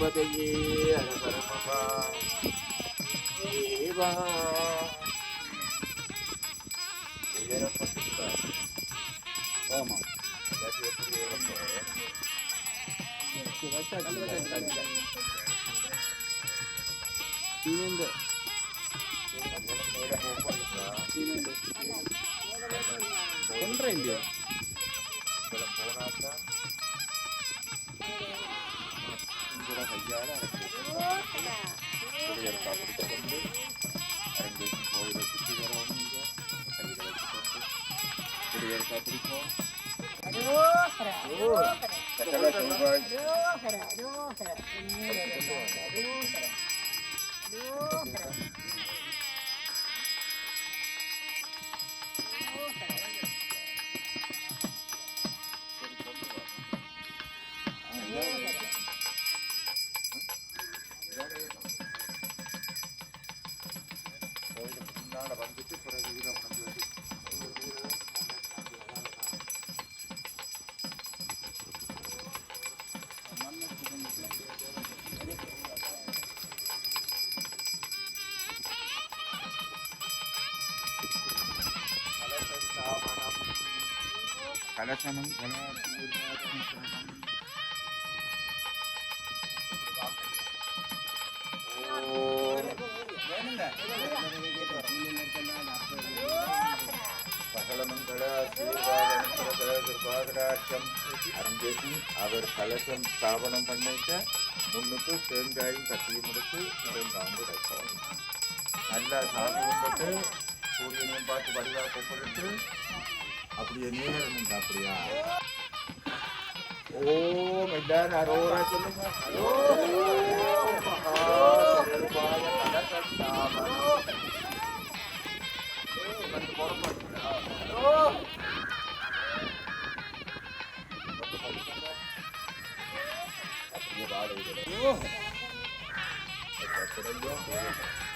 பதையே ஹரஹர மகா தேவா. உயரப்பட்டிருக்கார். ஆமா எல்லாத்தையும் எப்படி உயரப்போறேன்? சீனந்து மேல போகணுங்களா? சீனந்து ஒன்றரை இல்லையா இதுல போனாதான் உங்களோட கையால குடியரசா பிடிச்சு கொண்டு அரங்கேற்றும் கோயிலை சுற்றி வரணும். கையில வச்சுக்கொண்டு குடியரசா பிடிப்போம். சகல செல்வாய் கோயிலுக்கு முன்னால வந்துட்டு பிறகு இதை கொண்டு வந்து கலசனம் அரங்கேற்றும் அவர் கலசம் ஸ்தாபனம் பண்ணிட்ட முன்னுக்கு தேங்காயும் கத்தியும் எடுத்து நிறைந்தாண்டு வைப்பாங்க. நல்லா சாமி கும்பிட்டு சூரியனையும் பார்த்து வடிவாக கும்பிட்டு அப்படியே நேரம் அப்படியா. ஓம் எல்லாரும் அரோரா சொல்லுங்க. ஓம் மகாசர்வாய கலசஸ்தாபனம். வந்து புறப்படுங்களா? அப்படியே வாடகை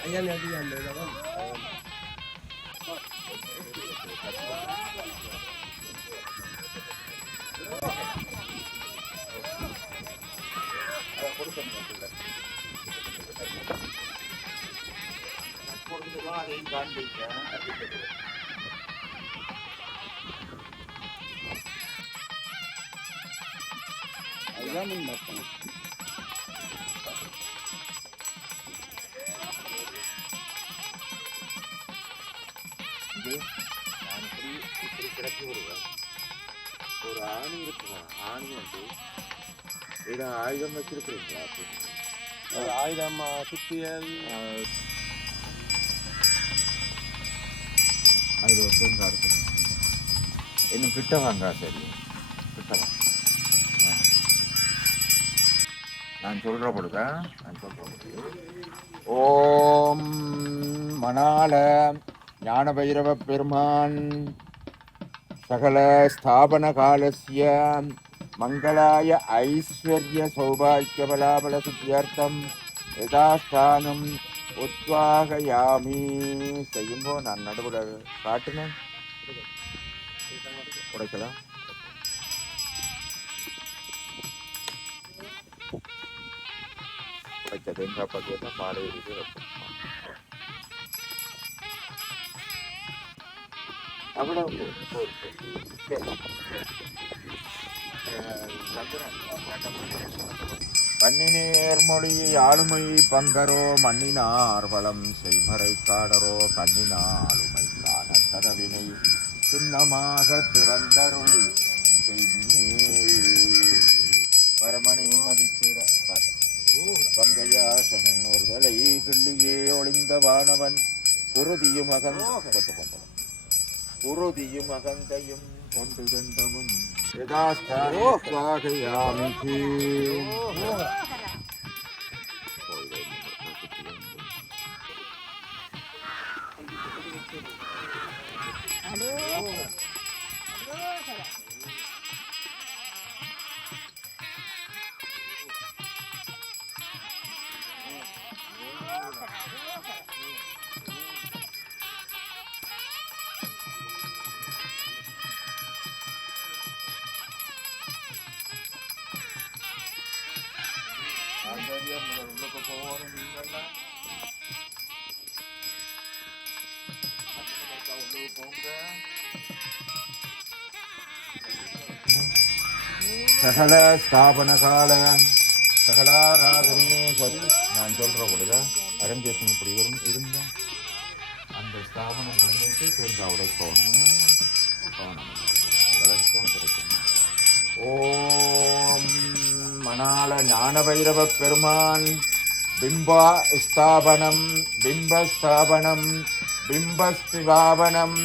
ஐயா அடியா அதையும் காண்பிக்க அதுதான் முன் பார்க்கணும். இது நான் இப்படி கிடக்கி விடுவேன். ஒரு ஆணி இருக்குதா? ஆணி வந்து இட ஆயுதம் வச்சிருக்கிறீங்களா? ஒரு ஆயுதம் சுத்தியல் அது ஒரு தேங்காய் இருக்குது. இன்னும் கிட்ட வாங்க. சரி கிட்ட வாங்க. நான் சொல்கிற பொழுதா நான் சொல்கிற பொழுது ஓம் மணால ஞான பைரவ பெருமான் சகல ஸ்தாபன காலஸ்ய மங்களாய ஐஸ்வர்ய சௌபாக்கிய பலாபல சித்தியர்த்தம் யதாஸ்தானம் உத்வாகயாமி. செய்யும்போ நான் நடுவில் காட்டுனேன். உடைக்கலாம். உடைச்ச தேங்காய் பக்கத்தை மாலை இது அவ்வளவு பன்னினேர்மொழி ஆளுமை பங்கரோ மண்ணினார் வளம் செய்மறை காடரோ கண்ணினா ஆளுமை காண தகவினை சின்னமாக திறந்தருள் செய்தினே பரமணி மதித்திட பங்கையாசனின் ஒருதலை கிள்ளியே ஒளிந்த வானவன் குருதியும் குருதியும் அகந்தையும் கொண்டு கண்டமும் சரியா முதல் உள்ளுக்கு போகணும் நீங்கள்லாம் உள்ளுக்கு போங்க. சகல ஸ்தாபன கால சகலாராதனே நான் சொல்ற பொழுதா அரங்கேற்றம் இப்படி வரும் இருங்க அந்த ஸ்தாபனம் பண்ணிட்டு தேங்காய் உடைக்கணும் கிடைக்கும். ஓம் மணால ஞான பைரவ பெருமான் பிம்பா ஸ்தாபனம் பிம்பஸ்தாபனம் பிம்பஸ்திவாபனம்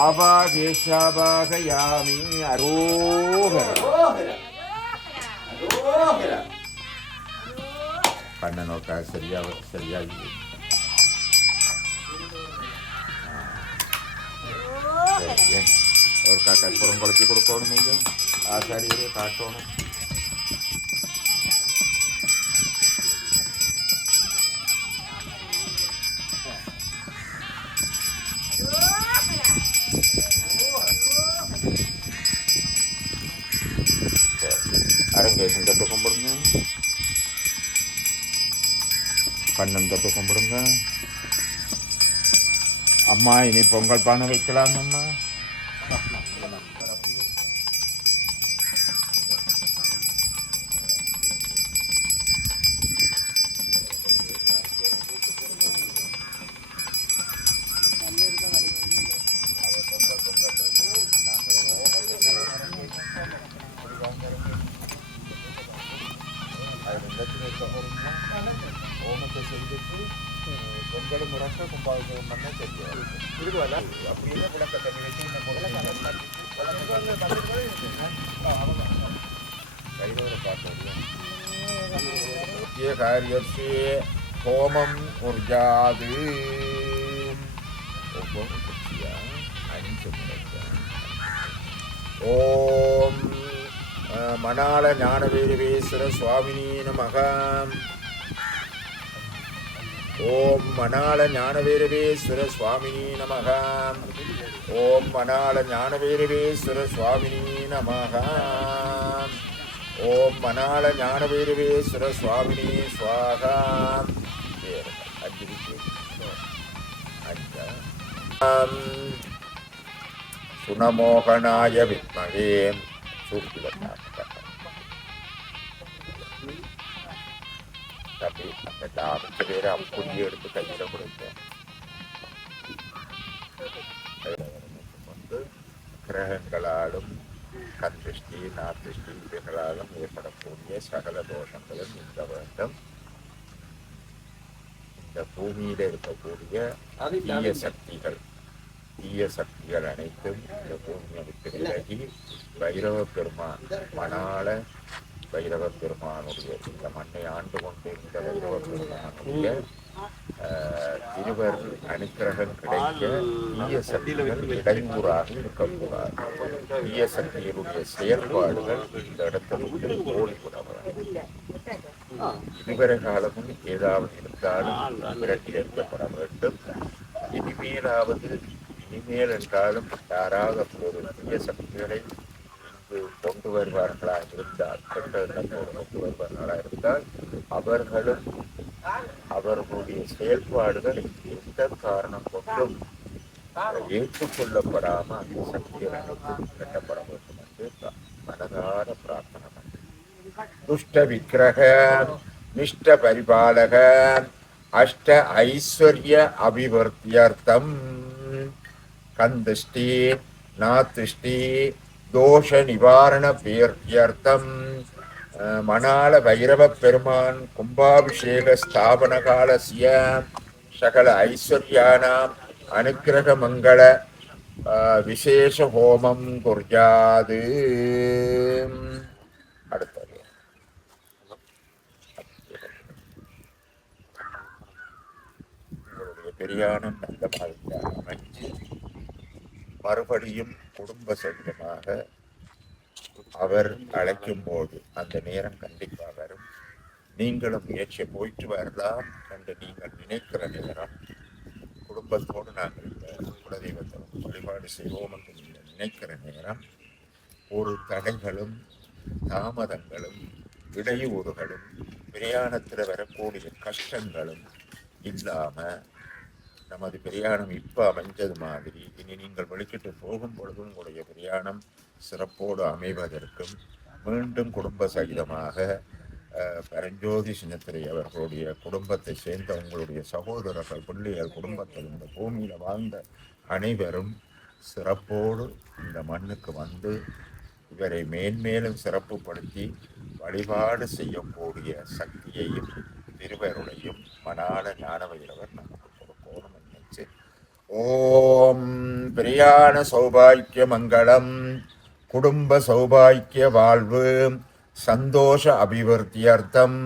ஆபாகேஷாபாக யாமி அரோகர கண்ண நோக்கா சரியா ஒரு கற்பூரம் கொளுத்தி கொடுக்கணும் நீங்க ஆசாரியரே காட்டணும். அரங்கேசம் தட்டு கும்பிடுங்க, கண்ணன் தட்டு கும்பிடுங்க. அம்மா இனி பொங்கல் பானை வைக்கலாம் அம்மா. ஓமத்தை செஞ்சுட்டு பொங்கலும் முறக்க கும்பாபிஷேகம் பண்ண தெரியும் இருக்குவல்ல அப்படியே முடக்க தண்ணி வச்சு முக்கிய காரியத்தே ஹோமம் உர்ஜாது ஓம் மணால ஞானவேரவேஸ்வர சுவாமினி நமக. ஓம் மணால ஞானவேரவேஸ்வர சுவாமினி நமக. ஓம் மணால ஞானவேரவேஸ்வர சுவாமினி நமக. ஓம் மணால ஞானவேரவேஸ்வர சுவாமினி ஸ்வாகா. சுனமோகனாய வித்மகே அந்த லாபத்து பேரை அப்படி எடுத்து கையில கொடுத்தேன். கிரகங்களாலும் கந்திருஷ்டி நாத்திருஷ்டி இவைகளாலும் ஏற்படக்கூடிய சகல தோஷங்களும் நீங்க வேண்டும். இந்த பூமியில இருக்கக்கூடிய தீய சக்திகள் அனைத்தும் இந்த பூமியை விட்டு விலகி பைரவ பெருமான் மணால பைரவ பெருமானுடைய இந்த மண்ணை ஆண்டு கொண்டு இந்த பைரவ பெருமானுடைய இருவர் அனுக்கிரகம் கிடைக்க தீய சக்திகள் இடையூறாக இருக்கக்கூடாது. தீய சக்திகளுடைய செயற்பாடுகள் இந்த இடத்தில் ஓடிவிட வேண்டும். இதுவரை காலமும் ஏதாவது இருந்தாலும் விரட்டி எடுக்கப்பட வேண்டும். இனிமேல் என்றாலும் யாராவது ஒரு தீய சக்திகளை கொண்டு வருவார்களாக இருந்தால் கொண்டு வருவார்களாக இருந்தால் அவர்களும் அவர்களுடைய செயல்பாடுகள் எந்த காரணம் கொண்டும் ஏற்றுக்கொள்ளப்படாமல் அந்த சக்திகள் அனைத்தும் கட்டப்பட வேண்டும் என்று மனதார பிரார்த்தனை பண்ணி துஷ்ட விக்கிரக நிஷ்ட பரிபாலக அஷ்ட ஐஸ்வர்ய அபிவர்த்தியர்த்தம் கந்திஷ்டி நாத்திஷ்டி தோஷ நிவாரண பேர்த்தியர்த்தம் மணால பைரவ பெருமான் கும்பாபிஷேக ஸ்தாபன காலஸ்ய சகல ஐஸ்வர்யானாம் அனுக்கிரக மங்கள விசேஷ ஹோமம் குர்யாது. அடுத்தது உங்களுடைய பெரியானம் நல்ல மாதிரி அமைச்சு மறுபடியும் குடும்ப சகிதமாக அவர் அழைக்கும் போது அந்த நேரம் கண்டிப்பாக வரும். நீங்களும் முயற்சியை போயிட்டு வரலாம் என்று நீங்கள் நினைக்கிற நேரம் குடும்பத்தோடு நாங்கள் இந்த குலதெய்வத்தை வழிபாடு செய்வோம் என்று நீங்கள் நினைக்கிற நேரம் ஒரு தடைகளும் தாமதங்களும் இடையூறுகளும் பிரயாணத்தில் வரக்கூடிய கஷ்டங்களும் இல்லாம நமது பிரயாணம் இப்போ அமைஞ்சது மாதிரி இனி நீங்கள் வெளிக்கிட்டு போகும் பொழுது உங்களுடைய பிரயாணம் சிறப்போடு அமைவதற்கும் மீண்டும் குடும்ப சகிதமாக பரஞ்சோதி சின்னத்திரை அவர்களுடைய குடும்பத்தை சேர்ந்த உங்களுடைய சகோதரர்கள் பிள்ளைகள் குடும்பத்தில் இந்த பூமியில் வாழ்ந்த அனைவரும் சிறப்போடு இந்த மண்ணுக்கு வந்து இவரை மேன்மேலும் சிறப்புப்படுத்தி வழிபாடு செய்யக்கூடிய சக்தியையும் திருவருளையும் மணாள ஞான வைரவர் நமக்கு கொடுக்கணும் நினைச்சு ஓம் பிரியான சௌபாக்கிய மங்களம் குடும்ப சௌபாக்கிய வாழ்வு சந்தோஷ அபிவிருத்தியர்த்தம்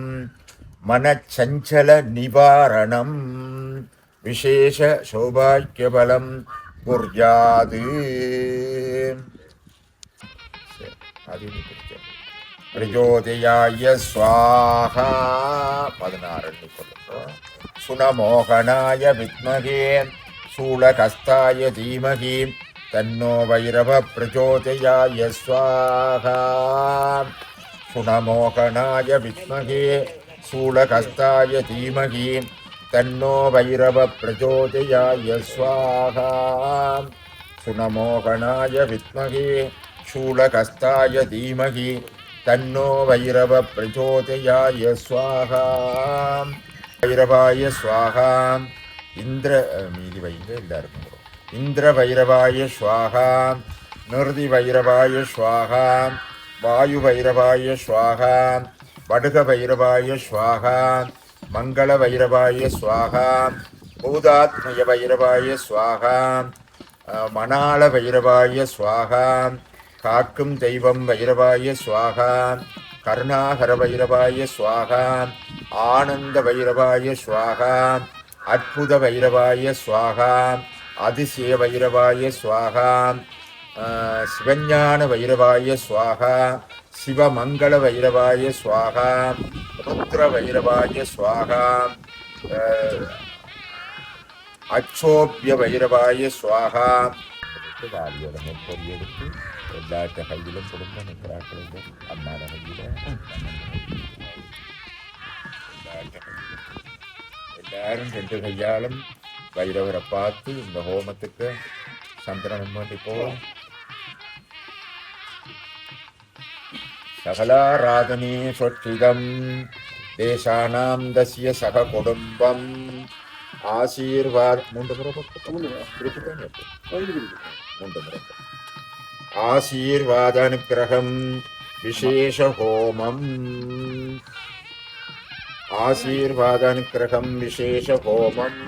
மனச்சஞ்சல நிவாரணம் விசேஷ சௌபாக்கிய பலம் குர்யாது பிரஜோதயாய ஸ்வாஹா 16 சுனமோகனாய வித்மகே சூலகஸ்தாய தீமகி தன்னோ வைரவ பிரச்சோதயாய ஸ்வாஹா சுனமோகனாய வித்மகே சூலகஸ்தாய தீமகி தன்னோ வைரவ பிரச்சோதயாய ஸ்வாஹா சுனமோகனாய வித்மகே சூலகஸ்தாய தீமகி தன்னோ வைரவ பிரச்சோதயாய ஸ்வாஹா வைரவாய ஸ்வாஹா இந்திர மீதி வைங்க எல்லாருக்கும் இந்திர வைரவாய ஸ்வாஹா நிருதி வைரவாய ஸ்வாஹா வாயு வைரவாய ஸ்வாஹா வடுக வைரவாய ஸ்வாஹா மங்கள வைரவாய ஸ்வாஹா பூதாத்மய வைரவாய ஸ்வாஹா மணாள வைரவாய ஸ்வாஹா காக்கும் தெய்வம் வைரவாய ஸ்வாஹா கருணாகர வைரவாய ஸ்வாஹா ஆனந்த வைரவாய ஸ்வாஹா அற்புத வைரவாய ஸ்வாஹா அதிசய வைரவாய ஸ்வாஹா சிவஞான வைரவாய ஸ்வாஹா சிவமங்கள வைரவாய ஸ்வாஹா ருத்ர வைரவாய ஸ்வாஹா அச்சோபிய வைரவாய ஸ்வாஹா வாரியோட நெற்பொறி எடுத்து எல்லாத்த கையிலும் கொடுங்க நிற்கிறாக்களுங்க அம்மாட கையில எல்லாரும் 2 கையாலும் வைரவரை பார்த்து இந்த ஹோமத்துக்கு சந்திரனம் வேண்டி போவோம். சகலாராதனே சொற்றிதம் தேசானாம் தஸ்ய சக குடும்பம் ஆசீர்வாத் 3 முறை ஆசீர்வாதானுக்கிரகம் விசேஷ ஹோமம் ஆசீர்வாதானுக்கிரகம் விசேஷ ஹோமம்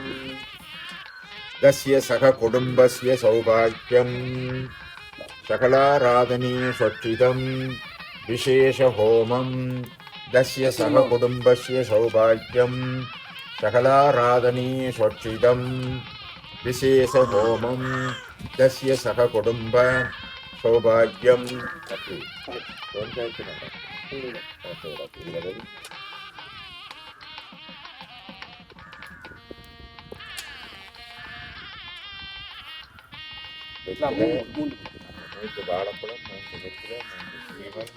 தஸ்ய சக குடும்பஸ்ய சௌபாக்கியம் சகலாராதனே சொற்றிதம் விசேஷ ஹோமம் தஸ்ய சக குடும்பஸ்ய சௌபாக்கியம் சகலாராதனே சொற்றிதம் விசேஷ ஹோமம் தஸ்ய சக குடும்ப சௌபாக்கியம் வாழைப்பழம் 3 வெற்றிலை 3 சீவல்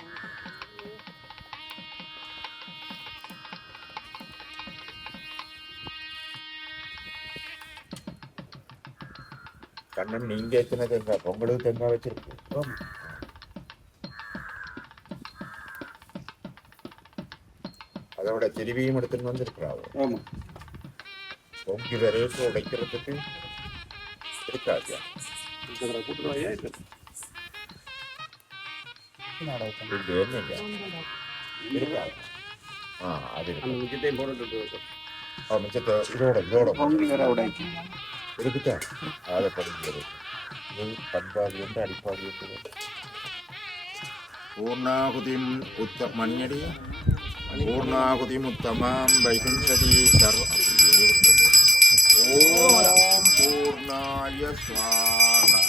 கண்ணன் நீங்க எத்தனை தேங்காய் பொங்கலுக்கு தேங்காய் வச்சிருக்கோம் அதோட திருவியும் எடுத்துன்னு வந்திருக்கிறாங்க பொங்கி வரைக்கு உடைக்கிறதுக்கு இருக்காது இருக்காது அது மிச்சத்தை இதோட இருக்குதா அதை படிக்கிறது பண்பாடு என்று அடிப்பாடு இருக்குது பூர்ணாகுதிம் மணியடி பூர்ணாகுதிம் உத்தமாம் வைகுஞ்சதி சர்வ ஓம் பூர்ணாய ஸ்வாஹா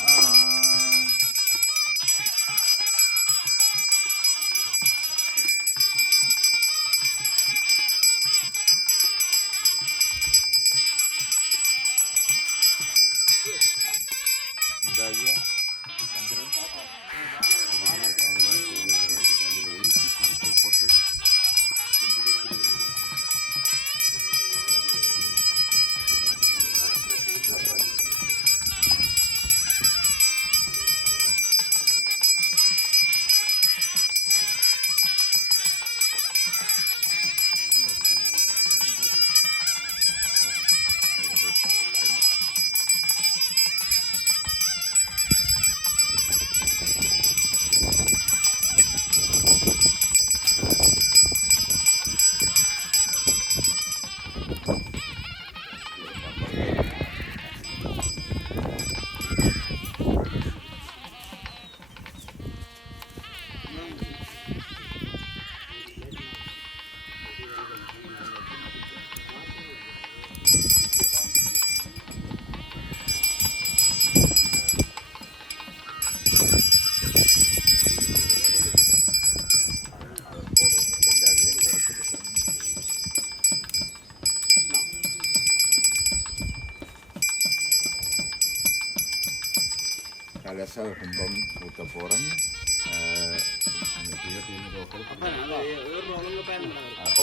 கலச கும்பம் ஊற்ற போகிறோம்.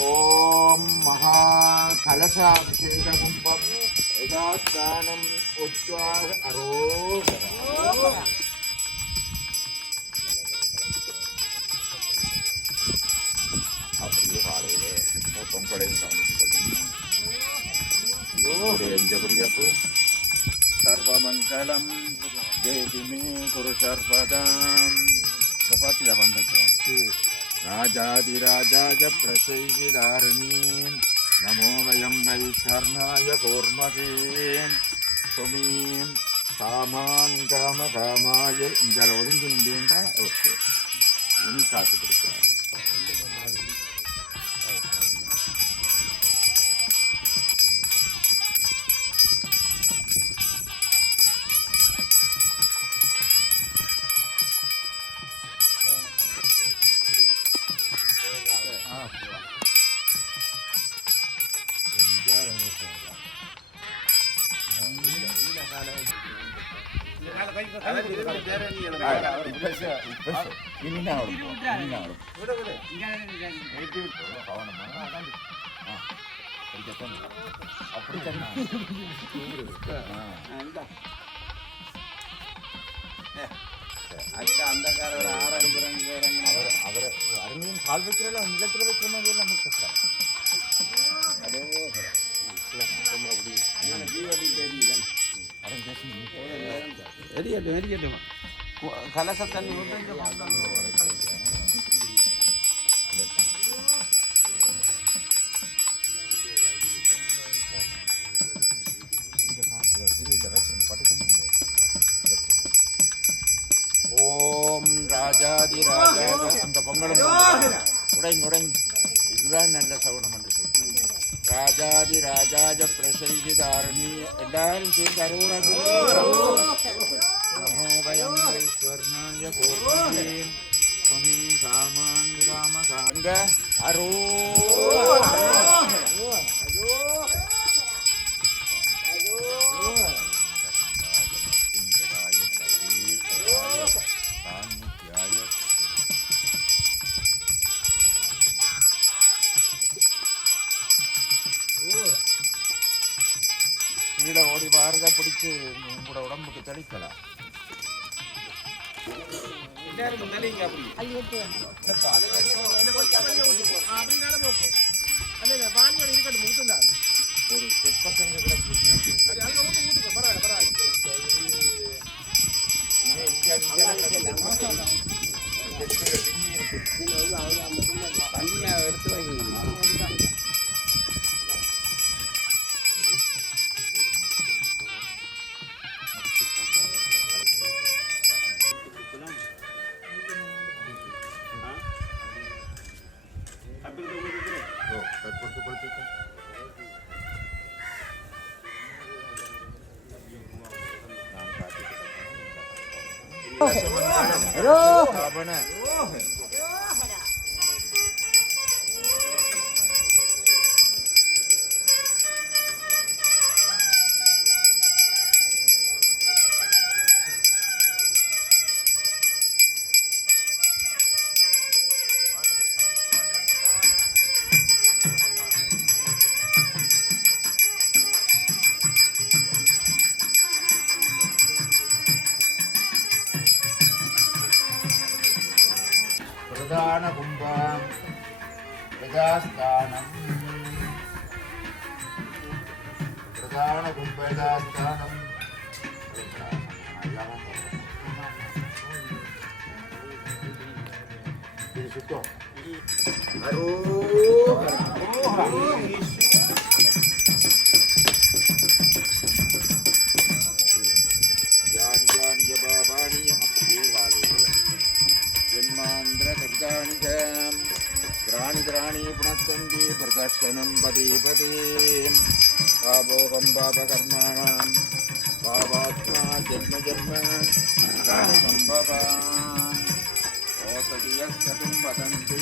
ஓம் மகா கலசாபிஷேக கும்பம் யதாஸ்தானம் உத்வாக அரோகரா. அப்படியே காலையிலே பொங்கலையும் கவனித்துக் கொள்ளும். சர்வமங்கலம் தேவி மே குரு சர்வதாம். கபாத்தியா வந்துட்டு ராஜாதிராஜாய பிரசைதாரணீம் நமோ வயம் வைஷ்ணர்ணாய கூர்மகீம் சுமீம் காமான் காம காமாய இங்கே ஒதுங்கி நின்றா. ஓகே, இனி காசு கொடுக்குறேன். அந்தக்காரோட ஆரம்பிக்கிறாங்க. அவர் அருமையும் கால் வைக்கிறல நிலத்தில் வைக்கிற மாதிரி எல்லாம் கஷ்டம். அதே எரியட்டும் கலச தண்ணி ஓம் ராஜாதி ராஜா. அந்த பொங்கலும் உடைங் இதுதான் நல்ல சவுனம் என்று சொல்றேன். ராஜாதி ராஜாஜ பிரசைதாரணி. எல்லாரும் சேர்ந்து அரோரா. நமோ வயம் வைஸ்வர்ணாய கோர்மகீம் சுமீ காமான் காம காங்க அரோ. கீழே ஓடி பாருங்க, பிடிச்சு உங்களோட உடம்புக்கு தெளிக்கலாம். ஒரு தெப்பத்தங்க எடுத்து வைங்க. பிரதான கும்பம் யதாஸ்தானம். பிரதான கும்ப யதாஸ்தானம். சுத்தம் ஜானிய பாபானி. அப்படியே வாழையே ஜன்மாந்திர கர்தானி திராணி திராணி புனத்தந்தி பிரதர்ஷனம் பதே பதே. பாபோகம் பாபகர்மாணாம் பாபாத்மா ஜன்ம ஜன்ம சம்பவான். ஓசதியஸ்தம் வதந்தி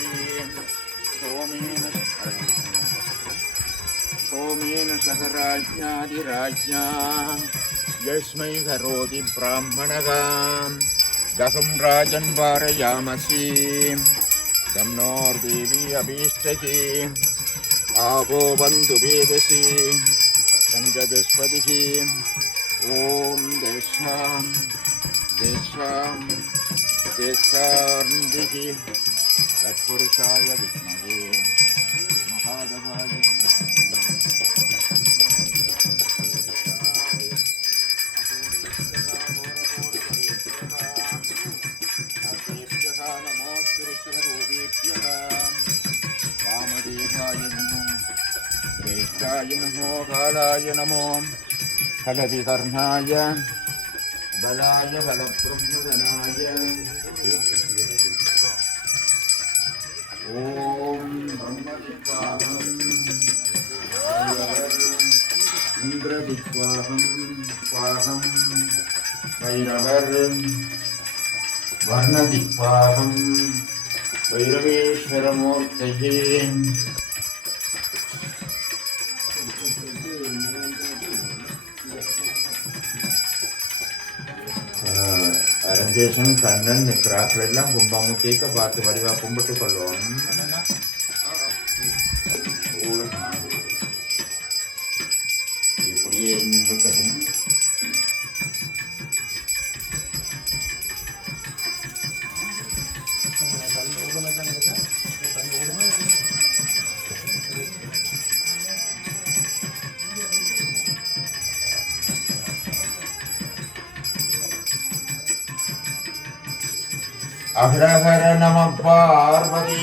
சோமேன சகராஜ்ஞாதிராஜ்ஞா यस्मै करोति ब्राह्मणः दहं राजन् वारयामसि तन्नोर्देवी अभीष्टके आपो बन्धु वेदसि पञ्चदस्पतिः ॐ देशार्दिः तत्पुरुषाय विद्महे महादेवाय वामदेवाय नमो श्रेष्ठाय नमो कालाय नमो फलविकर्णाय बलाय बलप्रबोधनाय ॐ ब्रह्मदिक्पाहम् इन्द्रदिक्पाहम् पाहम् भैरवर् वर्णदिक्पाहम् भैरवेश्वरमूर्तये அரங்கேசன் கண்ணன் நிற்கிறார்கள் எல்லாம் கும்பாமுத்தேக்க பார்த்து வடிவா கும்பிட்டு கொள்வோம். இப்படியே இருக்கட்டும். अग्रहर नमः पार्वती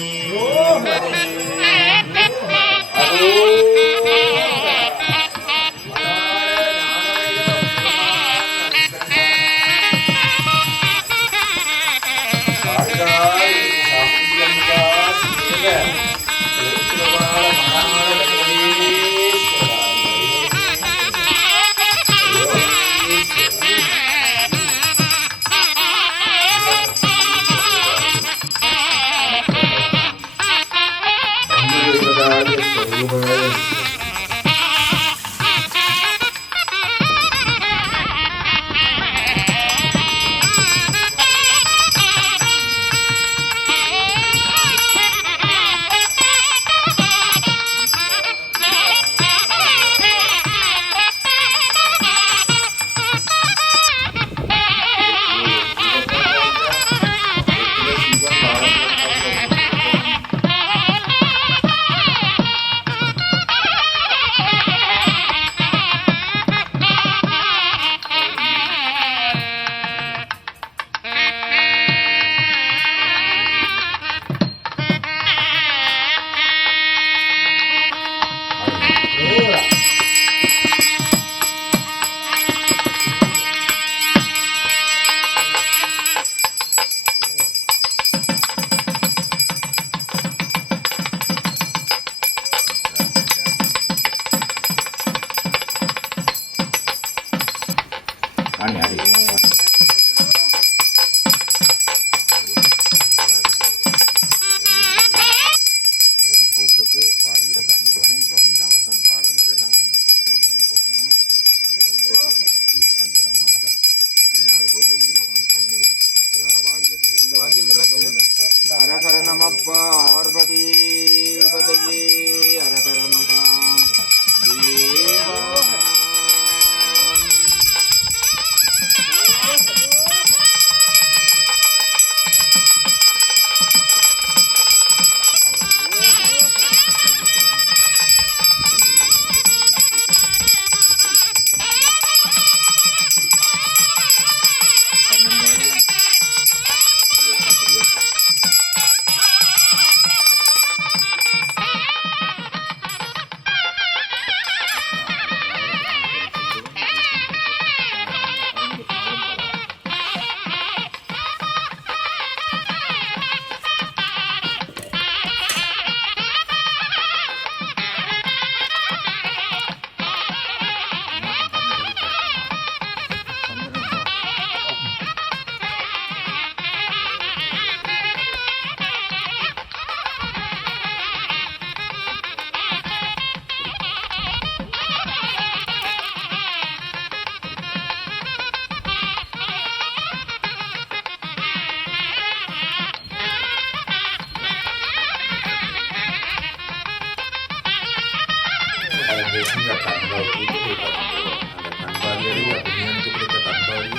இந்த கண்பால் கூட்டி அந்த கண்பால் வெளியே புண்ணியனுக்கு பிடித்த கண்பாலையும்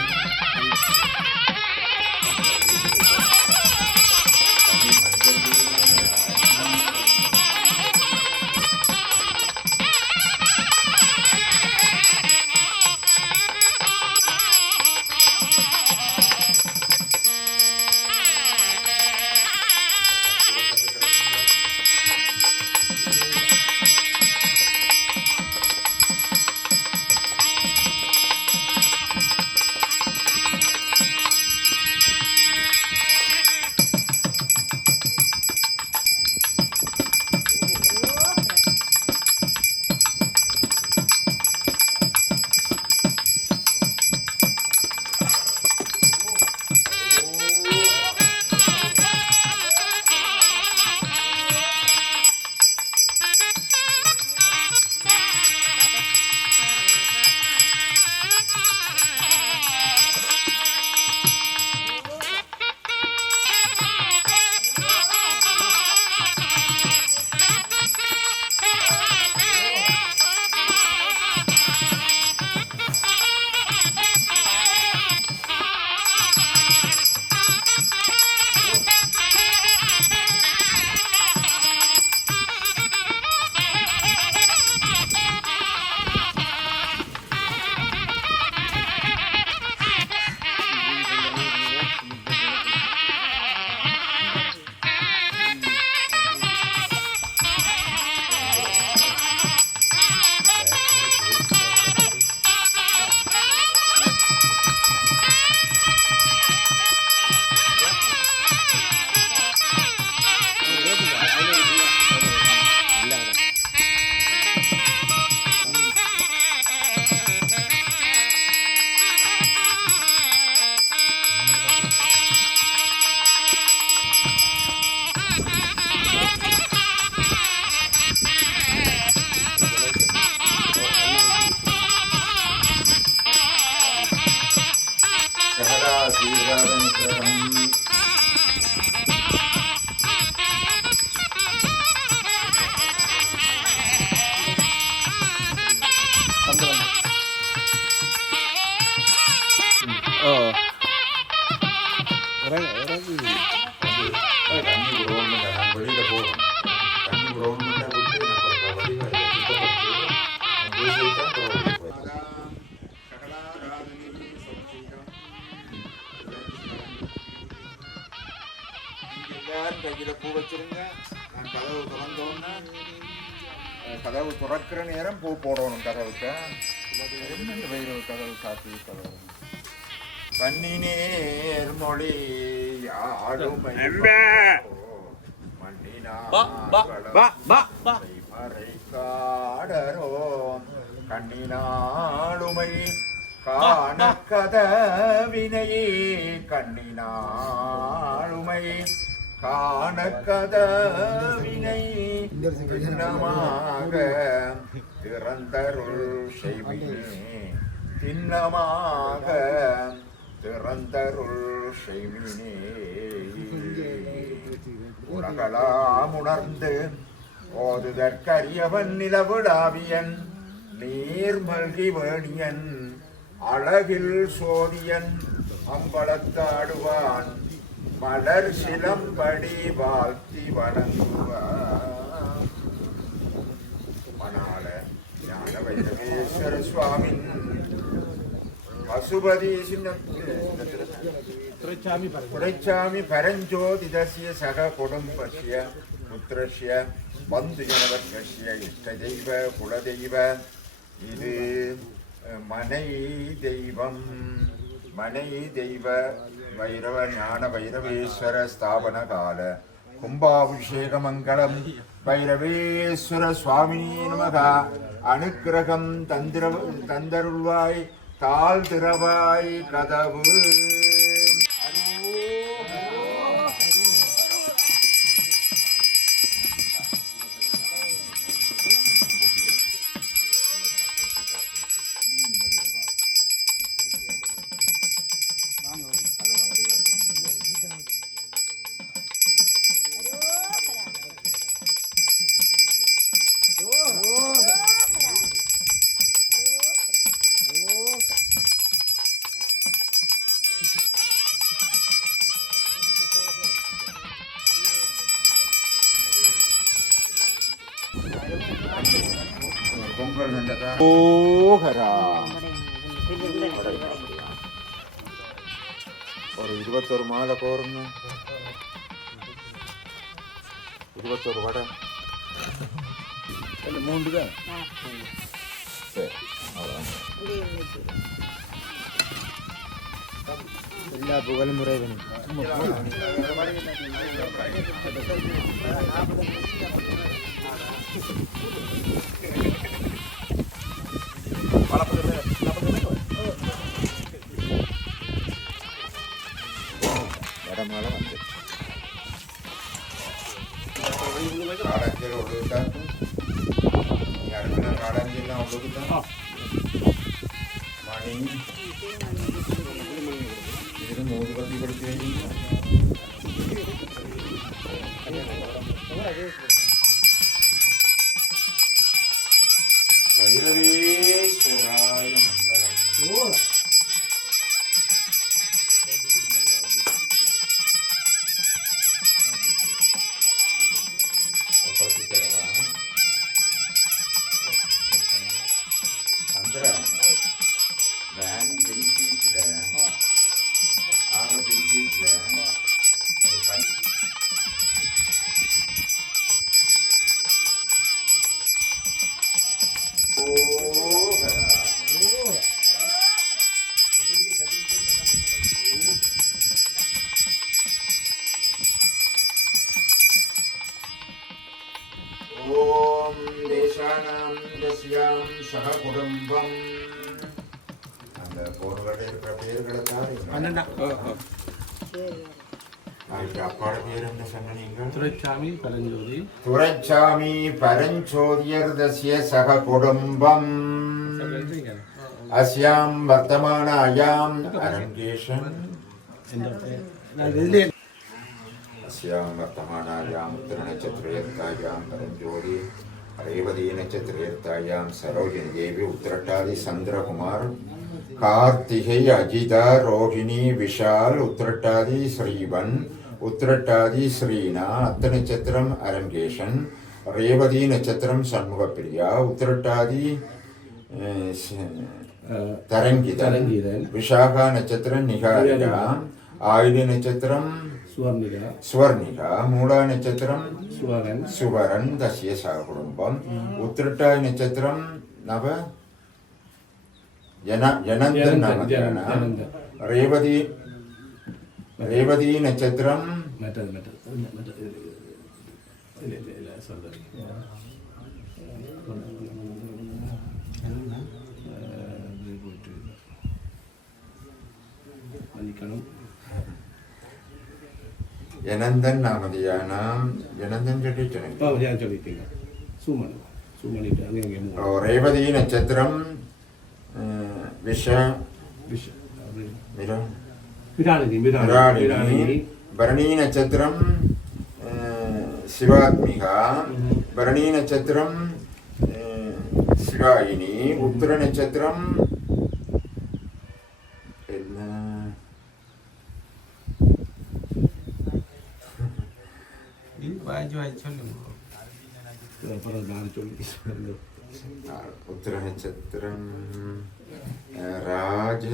வெளியில போகும் தண்ணி கவர்மெண்டா விட்டு கையில பூ வச்சிருங்க. நான் கதவு திறந்தோன்னா கதவு துறக்கிற நேரம் பூ போடணும் கதவுக்கு. வயிறு கதவு சாத்தி கதவு பன்னினேர் மொழி ஆடுமை மறை காடரோ கண்ணினாளுமை காண கதவினையே கண்ணினாளுமை காண கதவினை திண்ணமாக திறந்தருள் செய்வினே திண்ணமாக திறந்தருள் செய்வினே உலகலாம் உணர்ந்து ஓதுதற்கரியவன் நிலவிடாவியன் நீர்மல்கி வேணியன் அழகில் சோதியன் அம்பலத்தாடுவான் மலர் சிலம்படி வாழ்த்தி வணங்குவான். மணாள ஞான வைரவேஸ்வர சுவாமின் பசுபதி துரைச்சாமி பரஞ்சோதிதஸ்ய சக குடும்பஸ்ய புத்திரஸ்ய பந்து ஜனவர்கஸ்ய இஷ்ட தெய்வ குலதெய்வ இது மனை தெய்வம் மனை தெய்வ வைரவ ஞான வைரவேஸ்வர ஸ்தாபன கால கும்பாபிஷேக மங்களம் வைரவேஸ்வர சுவாமி நமக. அனுக்கிரகம் தந்தருள்வாய் தாழ் திறவாய் கதவு. ஓஹரா ஒரு 21 மாலை போறங்க 21 வடை 3 தான் சரி அவ்வளோதான் எல்லா புகழும் முறைவனும் வடமாலை வந்து காடாஞ்சல் உள்ளுதான் அடுத்த காடாஞ்சல்லாம் உள்ளுதான் மணி ഇതിന് 3 പത്തി കൊടുത്തു കഴിഞ്ഞാൽ ഭൈരവേശ്വരായ മംഗളം ചന്ദ്രൻ വാൻ പിടിച്ചിട്ടില്ല ആകെ പിടിച്ചിട്ടില്ല ഓം ദേശാനാം ദസ്യാം സഹ കുടുംബം அந்த போர்களில் இருக்கிற பேர்களை தான் அப்பாட பேர் என்ன சொன்னீங்க துரைச்சாமி பரஞ்சோதியர் தஸ்ய சக குடும்பம் அஸ்யாம் வர்த்தமான அயாம் அரங்கேஷன் அஸ்யாம் வர்த்தமானாயாம் திருநட்சத்திரேர்த்தாயாம் பரஞ்சோதி ரேவதி நட்சத்திரேர்த்தாயாம் சரோஜினி தேவி உத்திரட்டாதி சந்திரகுமார் கார்த்திகை அஜிதா ரோஹிணி விஷால் உத்திரட்டாதி ஸ்ரீவன் உத்திரட்டாதி ஸ்ரீனா அத்த நட்சத்திரம் அரங்கேஷன் ரேவதி நட்சத்திரம் சண்முகப்பிரியா உத்திரட்டாதி தரங்கிதன் விஷாகா நட்சத்திரம் நிகாரிகா ஆயுத நட்சத்திரம் ஸ்வர்ணிகா மூலா நட்சத்திரம் சுவரன் தசிய சக குடும்பம் உத்திரட்டாதி நட்சத்திரம் நவ ஜனந்தன் நாம ரேவதி நட்சத்திரம் ஜனந்தன் நாமதியானாம் ஜனந்தன் சொல்லிட்டேன் ரேவதி நட்சத்திரம் பரணி நட்சத்திரம் சிவாத்மிகா பரணி நட்சத்திரம் சிவாயினி உத்திர நட்சத்திரம் உத்திர நட்சத்திரம் ராஜ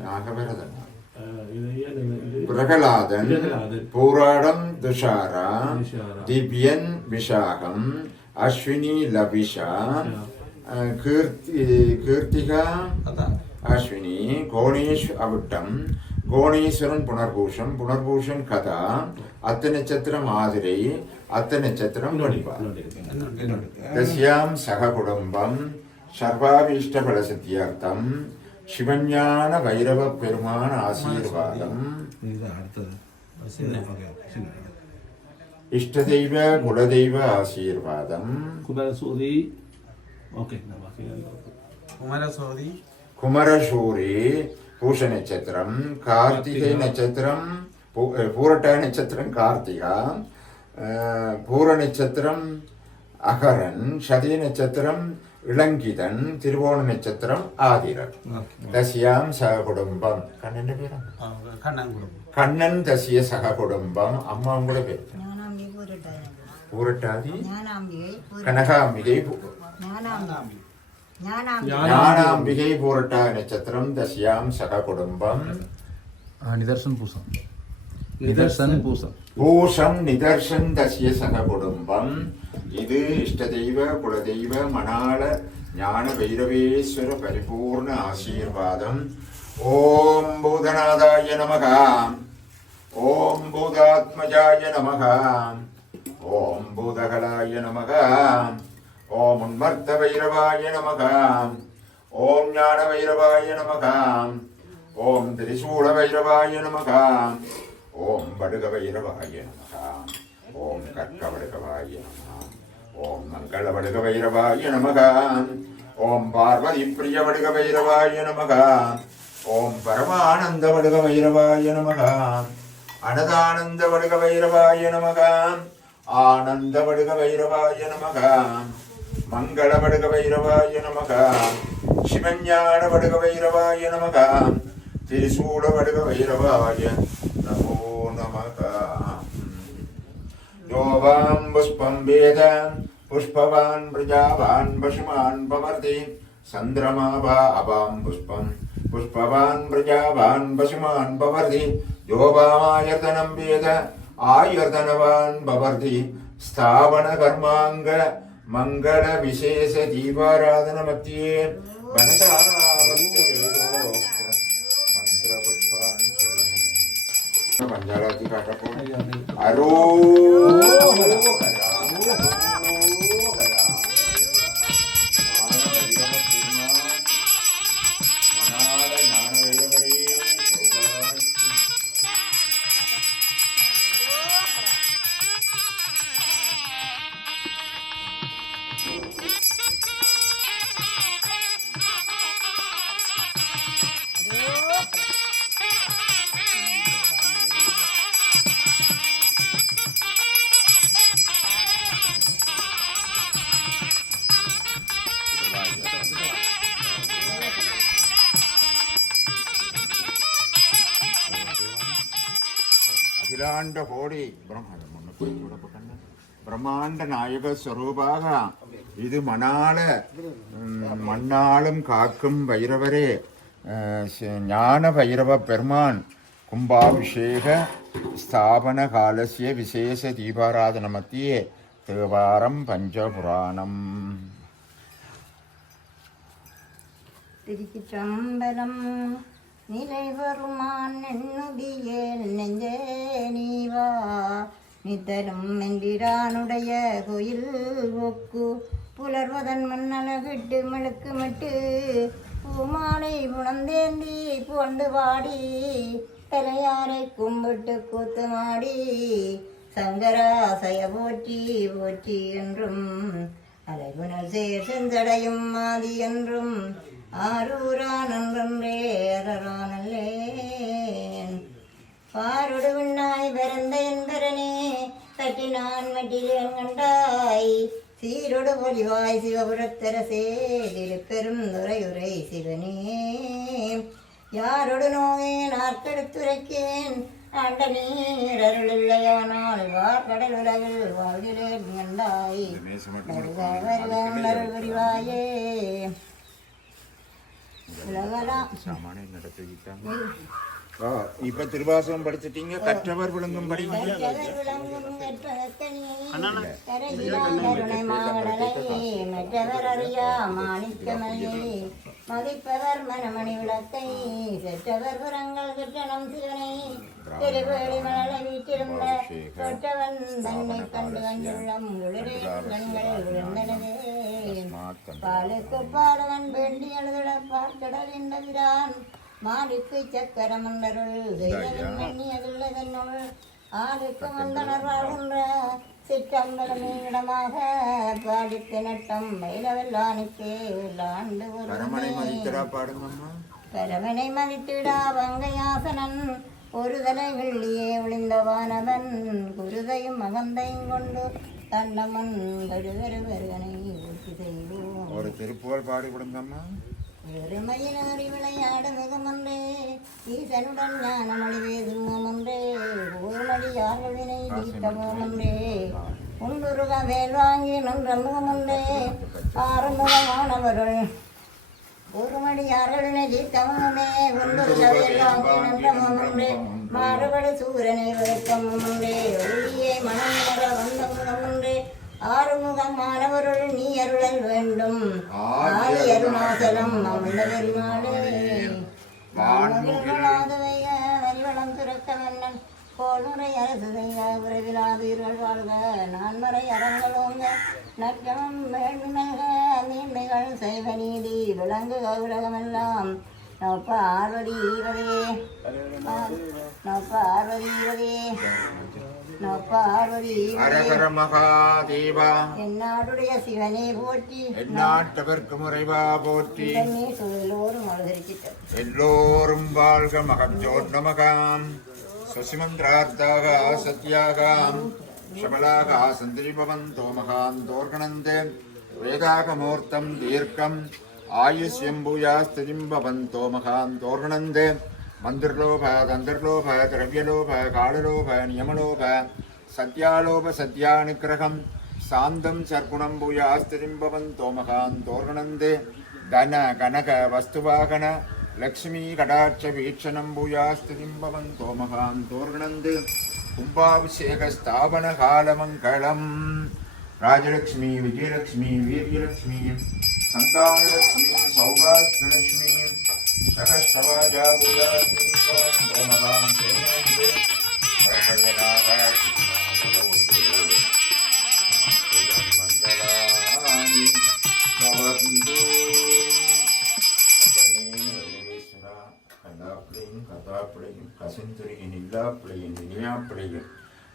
நாகவரதன் பிரகலாதன் பூராடம் துஷாரா திவ்யன் விஷாகம் அஸ்வினி லபிஷா கீர்த்திகா அஸ்வினி கோணேஷ் அவிட்டம் கோணேஸ்வரன் புனர்பூஷம் புனர்பூஷன் கதா அத்த நட்சத்திரம் ஆதிரை அத்த நட்சத்திரம் வடிவா தஸ்யாம் சக குடும்பம் சர்வாபீஷ்டபல சித்தியார்த்தம் சிவஞான வைரவ பெருமான் ஆசீர்வாதம் இஷ்டதெய்வ குலதெய்வ ஆசீர்வாதம் குமரசூரி பூஷ நட்சத்திரம் கார்த்திகை நட்சத்திரம் பூரட்டாதி நட்சத்திரம் கார்த்திகா பூர நட்சத்திரம் அகரன் சதி நட்சத்திரம் இளங்கிதன் திருவோண நட்சத்திரம் ஆதிரன் தசியாம் சக குடும்பம் கண்ணன் பேரும் கண்ணன் தசிய சக குடும்பம் அம்மாவும் கூட பேர் பூரட்டாதி கனகாம்பிகை ஞானாம்பிகை பூரட்டா நட்சத்திரம் தஸ்யாம் சக குடும்பம் நிதர்சன் பூசம் நிதர்சன் பூசம் பூஷம் நிதர்சன் தஸ்ய சக குடும்பம். இது இஷ்ட தெய்வ குலதெய்வ மணாள ஞான வைரவேஸ்வர பரிபூர்ண ஆசீர்வாதம். ஓம் பூதநாதாய நமக, ஓம் பூதாத்மஜாய நமக, ஓம் பூதகலாய நமக, ஓம் உன்மர்த்த வைரவாய நமக, ஓம் ஞான வைரவாய நமக, ஓம் திரிசூல வைரவாய நமக, ஓம் படுக வைரவாய நமக, ஓம் கர்க்க வடுகவாய நமக, ஓம் மங்கள வடுக வைரவாய நமக, ஓம் பார்வதி பிரிய வடுக வைரவாய நமக, ஓம் பரமானந்த வடுக வைரவாய நமக, அனதானந்த வடுக வைரவாய நமக, ஆனந்த வடுக வைரவாய நமக, மங்கள வடுக வைரவாய நமக, சிவஞான வடுக வைரவாய நமக, திரிசூல வடுக வைரவாய நமோ நமக. யோவாம் புஷ்பம் வேத புஷ்பவான் பிரஜாவான் பசுமான் பவர்தி சந்திரமாபா அபாம் புஷ்பம் புஷ்பவான் பிரஜாவான் பசுமான் பவர்தி யோவாமாயர்தனம் வேத ஆயர்தனவான் பவர்தி ஸ்தாபன கர்மாங்க மங்கள விசேஷ தீபாராதன மத்தியே வனசாவந்து வேதோ மந்திர புஷ்பான் பஞ்சாலாத்தி காட்டப்போ அரோ அகிலாண்ட கோடி பிரம்மாண்ட நாயக ஸ்வரூபாக இது மண்ணாலும் காக்கும் வைரவரே ஞான வைரவ பெருமான் கும்பாபிஷேக ஸ்தாபன காலசிய விசேஷ தீபாராதன மத்தியே தேவாரம் பஞ்சபுராணம். திருச்சிற்றம்பலம். நிலை வருமான் எண்ணுதியே நெஞ்சே நீவா நித்தரும் மென்றிரானுடைய கோயில் ஒக்கு புலர்வதன் மண்ணழகிட்டு மெழுக்கு மிட்டு பூமாலை புணந்தேந்தி புகண்டு பாடி தலையாரை கும்பிட்டு கூத்து மாடி சங்கராசய போற்றி போற்றி என்றும் அலைகுணல் சேர் செஞ்சடையும் மாதி என்றும் ஆரூரா நன்றே அரரானல்லேன் பாரொடு விண்ணாய் பிறந்த என்பரனே கட்டினான் மட்டிலேன் கண்டாய் சீரொடு பொலிவாய் சிவபுரத்தரசே திருப்பெரும் துறையுரை சிவனே யாரொடு நோயேன் ஆர்க்கெடுத்துரைக்கேன் ஆண்ட நீர் அருளில்லையானால் வார்கடல் உலகில் வாழ்கிறேன் கண்டாய் வருக வருக அருள் புரிவாயே. இப்ப திருவாசகம் படிச்சிட்டீங்க, கற்றவர் விளங்கும் படிங்க. மற்றவர் அறியா மாணிக்கமல்லே மதிப்பவர் மனமணி விளக்கை செற்றவர் புறங்கள் கிட்டணம் சிவனை திருவேளி மலரை வீட்டிருந்த தொற்றவன் தன்னை கண்டு கண்டுள்ளம் குளிரே கண்கள் விழுந்தனவே பாலுக்கு பாலவன் வேண்டி எழுதுட பார்க்கடல் என்றான் மாலுக்கு சக்கரம் வந்தருள் எண்ணியதுள்ளதனுள் ஆளுக்கு வந்தனர் வாழ்கின்ற சிற்றம்பலமீடமாக பாடித்து நட்டம் மயிலவெல்லானுக்கே ஆண்டு பரவனை மதித்திடா வங்கையாசனன் ஒரு தலை வெள்ளியே ஒளிந்தவானவன் குருதையும் மகந்தையும் கொண்டு தண்டமன் கடுவருவருகனை ஊற்றி செய்வோம். ஒரு திருப்புகழ் பாடிவிடுங்கம்மா. ஒருமையினறி விளையாட மிகமன்றே ஈசனுடன் ஞானமொழி வேதுமன்றே ஊர்மொழி யாழ்வினை நீக்கமோமன்றே உண்டுருக வேல் வாங்கி நின்ற முகமுண்டே ஆறுமுகமானவர்கள் ஒருமடியார்கள் நெறி தமமே உண்டுருக வேல் வாங்கி நின்ற முகமுண்டே மாறுபடு சூரனை வைக்கமுண்டே ஒளியே மனமுற வந்த முகமுண்டே ஆறுமுகமானவருள் நீ அருளல் வேண்டும் ஆதி அருணாசலம் அமிழ்ந்த பெருமாளே வரிவளம் சுரக்க மன்னன் கோளுரை அரசு செய்க உறவிலாதீர்கள் வாழ்க நான்மறை அறங்களோங்க நற்கணம் வேண்டுமெல்க நீண்மைகள் செய்வ நீதி விளங்குக உலகமெல்லாம் நொப்ப ஆர்வதி ஈவதே நொப்ப ஆர்வதி ஈவதே நொப்ப ஆர்வதி அரகர மகாதேவா என்னாடுடைய சிவனே போற்றி எந்நாட்டவர்க்கு முறைவா போற்றி தண்ணி எல்லோரும் அழுதரிச்சிட்டு எல்லோரும் வாழ்க மகஜோர் நமகாம் சசிமந்திரார்த்தாக சத்யாகாம் शबलाः सन्ति भवन्तो महान्तोर्गणन्ते वेदाकमूर्तं दीर्घम् आयुष्यम्भूयास्तिं भवन्तो महान्तोर्गणन्ते मन्दिर्लोभ तन्त्रिर्लोभ द्रव्यलोभ काललोभ नियमलोभ सत्यालोभ सत्यानुग्रहं शान्तं सर्गुणं भूयास्तिं भवन्तो महान्तोर्गणन्ते धन कनक वस्तुवाहन लक्ष्मी कटाक्ष वीक्षणं भूयास्तिं भवन्तो महान्तोर्गणन्ते कुम्भाभिषेक स्थापन कालमंगलम राजलक्ष्मी विजयलक्ष्मी वीर्यलक्ष्मी संतानलक्ष्मी सौभाग्यलक्ष्मी सहस्रवाजा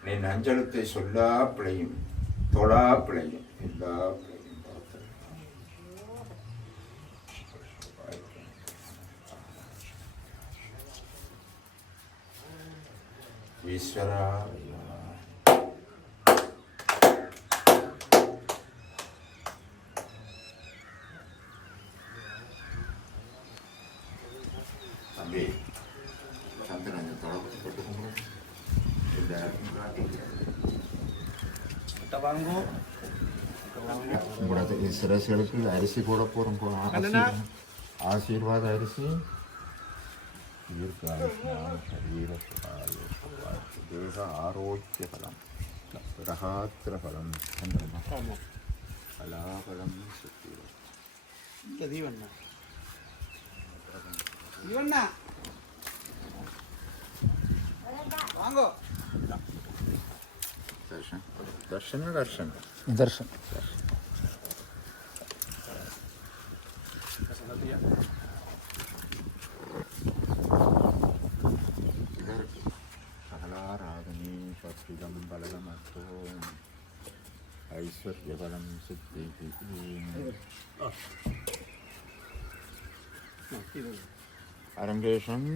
நீ நஞ்சலத்தை சொல்லா பிழையும் தொழா பிழையும் எல்லா பிழையும் ஈஸ்வரா தம்பி சந்திரன் தொடர்பு போட்டுக்கோங்க சிரசுகளுக்கு அரிசி போட போகிறோம் ஆசீர்வாத அரிசி தேக ஆரோக்கிய பலம் கிரகாத்திர பலம் கலாபலம் சுத்தி வாங்கோ दर्शन दर्शन दर्शन दर्शन सकलाराधने स्वस्तिगं बलगमस्तु ऐश्वर्यबलं सिद्धिः அரங்கேஷம்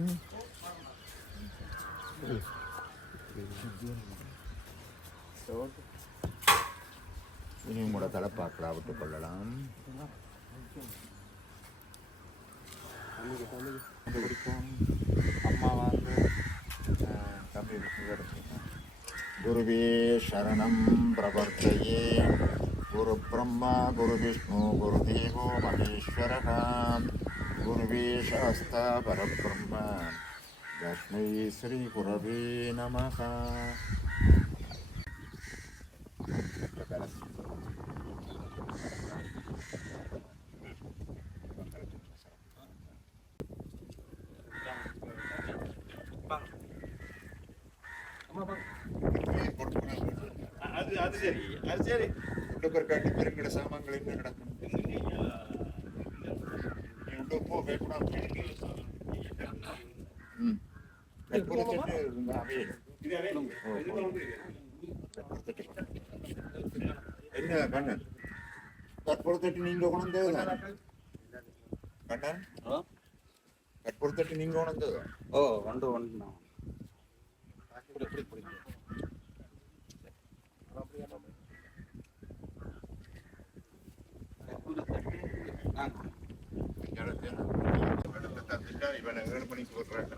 இனி உங்களோட தலைப்பாக்களா விட்டு கொள்ளலாம். அம்மா வந்து தம்பி குருவே சரணம் பிரவர்த்தையே குரு பிரம்மா குரு விஷ்ணு குரு தேவோ மகேஸ்வரः குருவே சாஸ்தா பரபிரம்ம தஸ்மை ஸ்ரீ குரவே நமः. அது சரி பெருங்கட சாமான்கள் என்ன நடக்கும் என்ன கண்ணன் கற்பூரத்தட்டு நீங்க உணர்ந்தது கண்ணன் கற்பூரத்தட்டு நீங்க உணர்ந்தது ஓ வந்து இவனை 7 மணிக்கு விடுறாங்க.